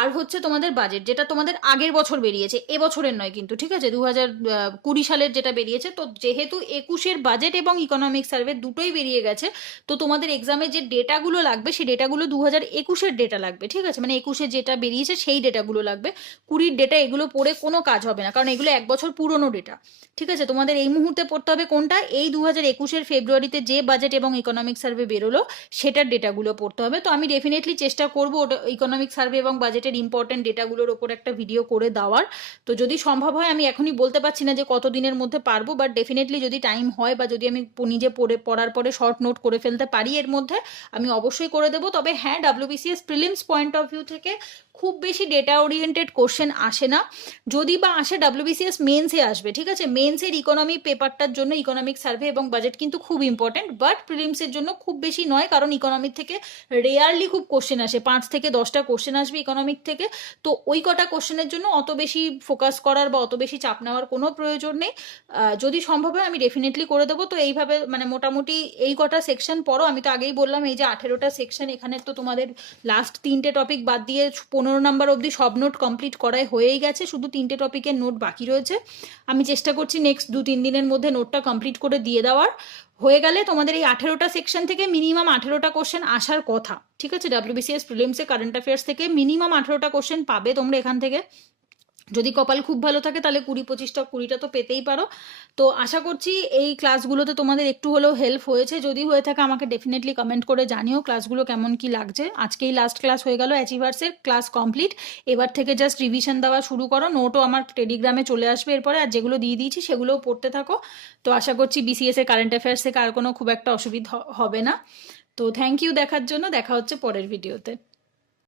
আর হচ্ছে তোমাদের বাজেট যেটা তোমাদের আগের বছর বেরিয়েছে, এবছরের নয় কিন্তু, ঠিক আছে, 2020 সালের যেটা বেরিয়েছে। তো যেহেতু 21-এর বাজেট এবং ইকোনমিক সার্ভে দুটোই বেরিয়ে গেছে, তো তোমাদের এক্সামে যে ডেটাগুলো লাগবে সেই ডেটাগুলো 2021-এর ডেটা লাগবে, ঠিক আছে, মানে 21-এ যেটা বেরিয়েছে সেই ডেটাগুলো লাগবে। 20-র ডেটা এগুলো পড়ে কোনো কাজ হবে না, কারণ এগুলো 1 বছর পুরনো ডেটা, ঠিক আছে। তোমাদের এই মুহূর্তে পড়তে হবে কোনটা, এই 2021-এর ফেব্রুয়ারিতে যে বাজেট এবং ইকোনমিক সার্ভে বেরোলো সেটার ডেটাগুলো পড়তে হবে। তো আমি ডেফিনেটলি চেষ্টা করবো ওটা ইকোনমিক সার্ভে এবং বাজেটের ইম্পর্টেন্ট ডেটাগুলোর ওপর একটা ভিডিও করে দেওয়ার। তো যদি সম্ভব হয়, আমি এখনই বলতে পারছি না যে কত দিনের মধ্যে পারবো, বাট ডেফিনেটলি যদি টাইম হয় বা যদি আমি নিজে পড়ার পরে শর্ট নোট করে ফেলতে পারি এর মধ্যে, আমি অবশ্যই করে দেবো। তবে হ্যাঁ, WBCS prelims point of view থেকে খুব বেশি ডেটা ওরিয়েন্টেড কোশ্চেন আসে না, যদি বা আসে ডাব্লিউবিসিএস মেন্সে আসবে, ঠিক আছে। মেন্সের ইকোনমি পেপারটার জন্য ইকোনমিক সার্ভে এবং বাজেট কিন্তু খুব ইম্পর্টেন্ট, বাট প্রিলিমসের জন্য খুব বেশি নয়, কারণ ইকোনমিক থেকে রেয়ারলি খুব কোশ্চেন আসে, 5 থেকে 10টা কোশ্চেন আসবে ইকোনমিক থেকে। তো ওই কটা কোশ্চেনের জন্য অত বেশি ফোকাস করার বা অত বেশি চাপ নেওয়ার কোনো প্রয়োজন নেই। যদি সম্ভব হয় আমি ডেফিনেটলি করে দেবো। তো এইভাবে মানে মোটামুটি এই কটা সেকশন পড়ো, আমি তো আগেই বললাম এই যে 18টা সেকশন, এখানে তো তোমাদের লাস্ট 3টে টপিক বাদ দিয়ে 15 নাম্বার অবধি সব নোট কমপ্লিট করাই হয়েই গেছে, শুধু 3টে টপিকের নোট বাকি রয়েছে। আমি চেষ্টা করছি নেক্সট 2-3 দিনের মধ্যে নোটটা কমপ্লিট করে দিয়ে দেওয়ার। হয়ে গেলে তোমাদের এই 18টা সেকশন থেকে মিনিমাম 18টা কোশ্চেন আসার কথা, ঠিক আছে। ডাব্লিউবিসিএস প্রিলিমসে কারেন্ট অ্যাফেয়ার্স থেকে মিনিমাম 18টা কোশ্চেন পাবে তোমরা এখান থেকে, যদি কপাল খুব ভালো থাকে তাহলে 20-25টা তো পেতেই পারো। তো আশা করছি এই ক্লাসগুলোতে তোমাদের একটু হলেও হেল্প হয়েছে, যদি হয়ে থাকে আমাকে ডেফিনেটলি কমেন্ট করে জানিও ক্লাসগুলো কেমন কি লাগছে। আজকেই লাস্ট ক্লাস হয়ে গেল অ্যাচিভার্সের, ক্লাস কমপ্লিট, এবার থেকে জাস্ট রিভিশন দেওয়া শুরু করো, নোটও আমার টেলিগ্রামে চলে আসবে এরপরে, আর যেগুলো দিয়ে দিয়েছি সেগুলোও পড়তে থাকো। তো আশা করছি বিসিএস এর কারেন্ট অ্যাফেয়ার্স থেকে আর কোনো খুব একটা অসুবিধা হবে না। তো থ্যাংক ইউ দেখার জন্য, দেখা হচ্ছে পরের ভিডিওতে।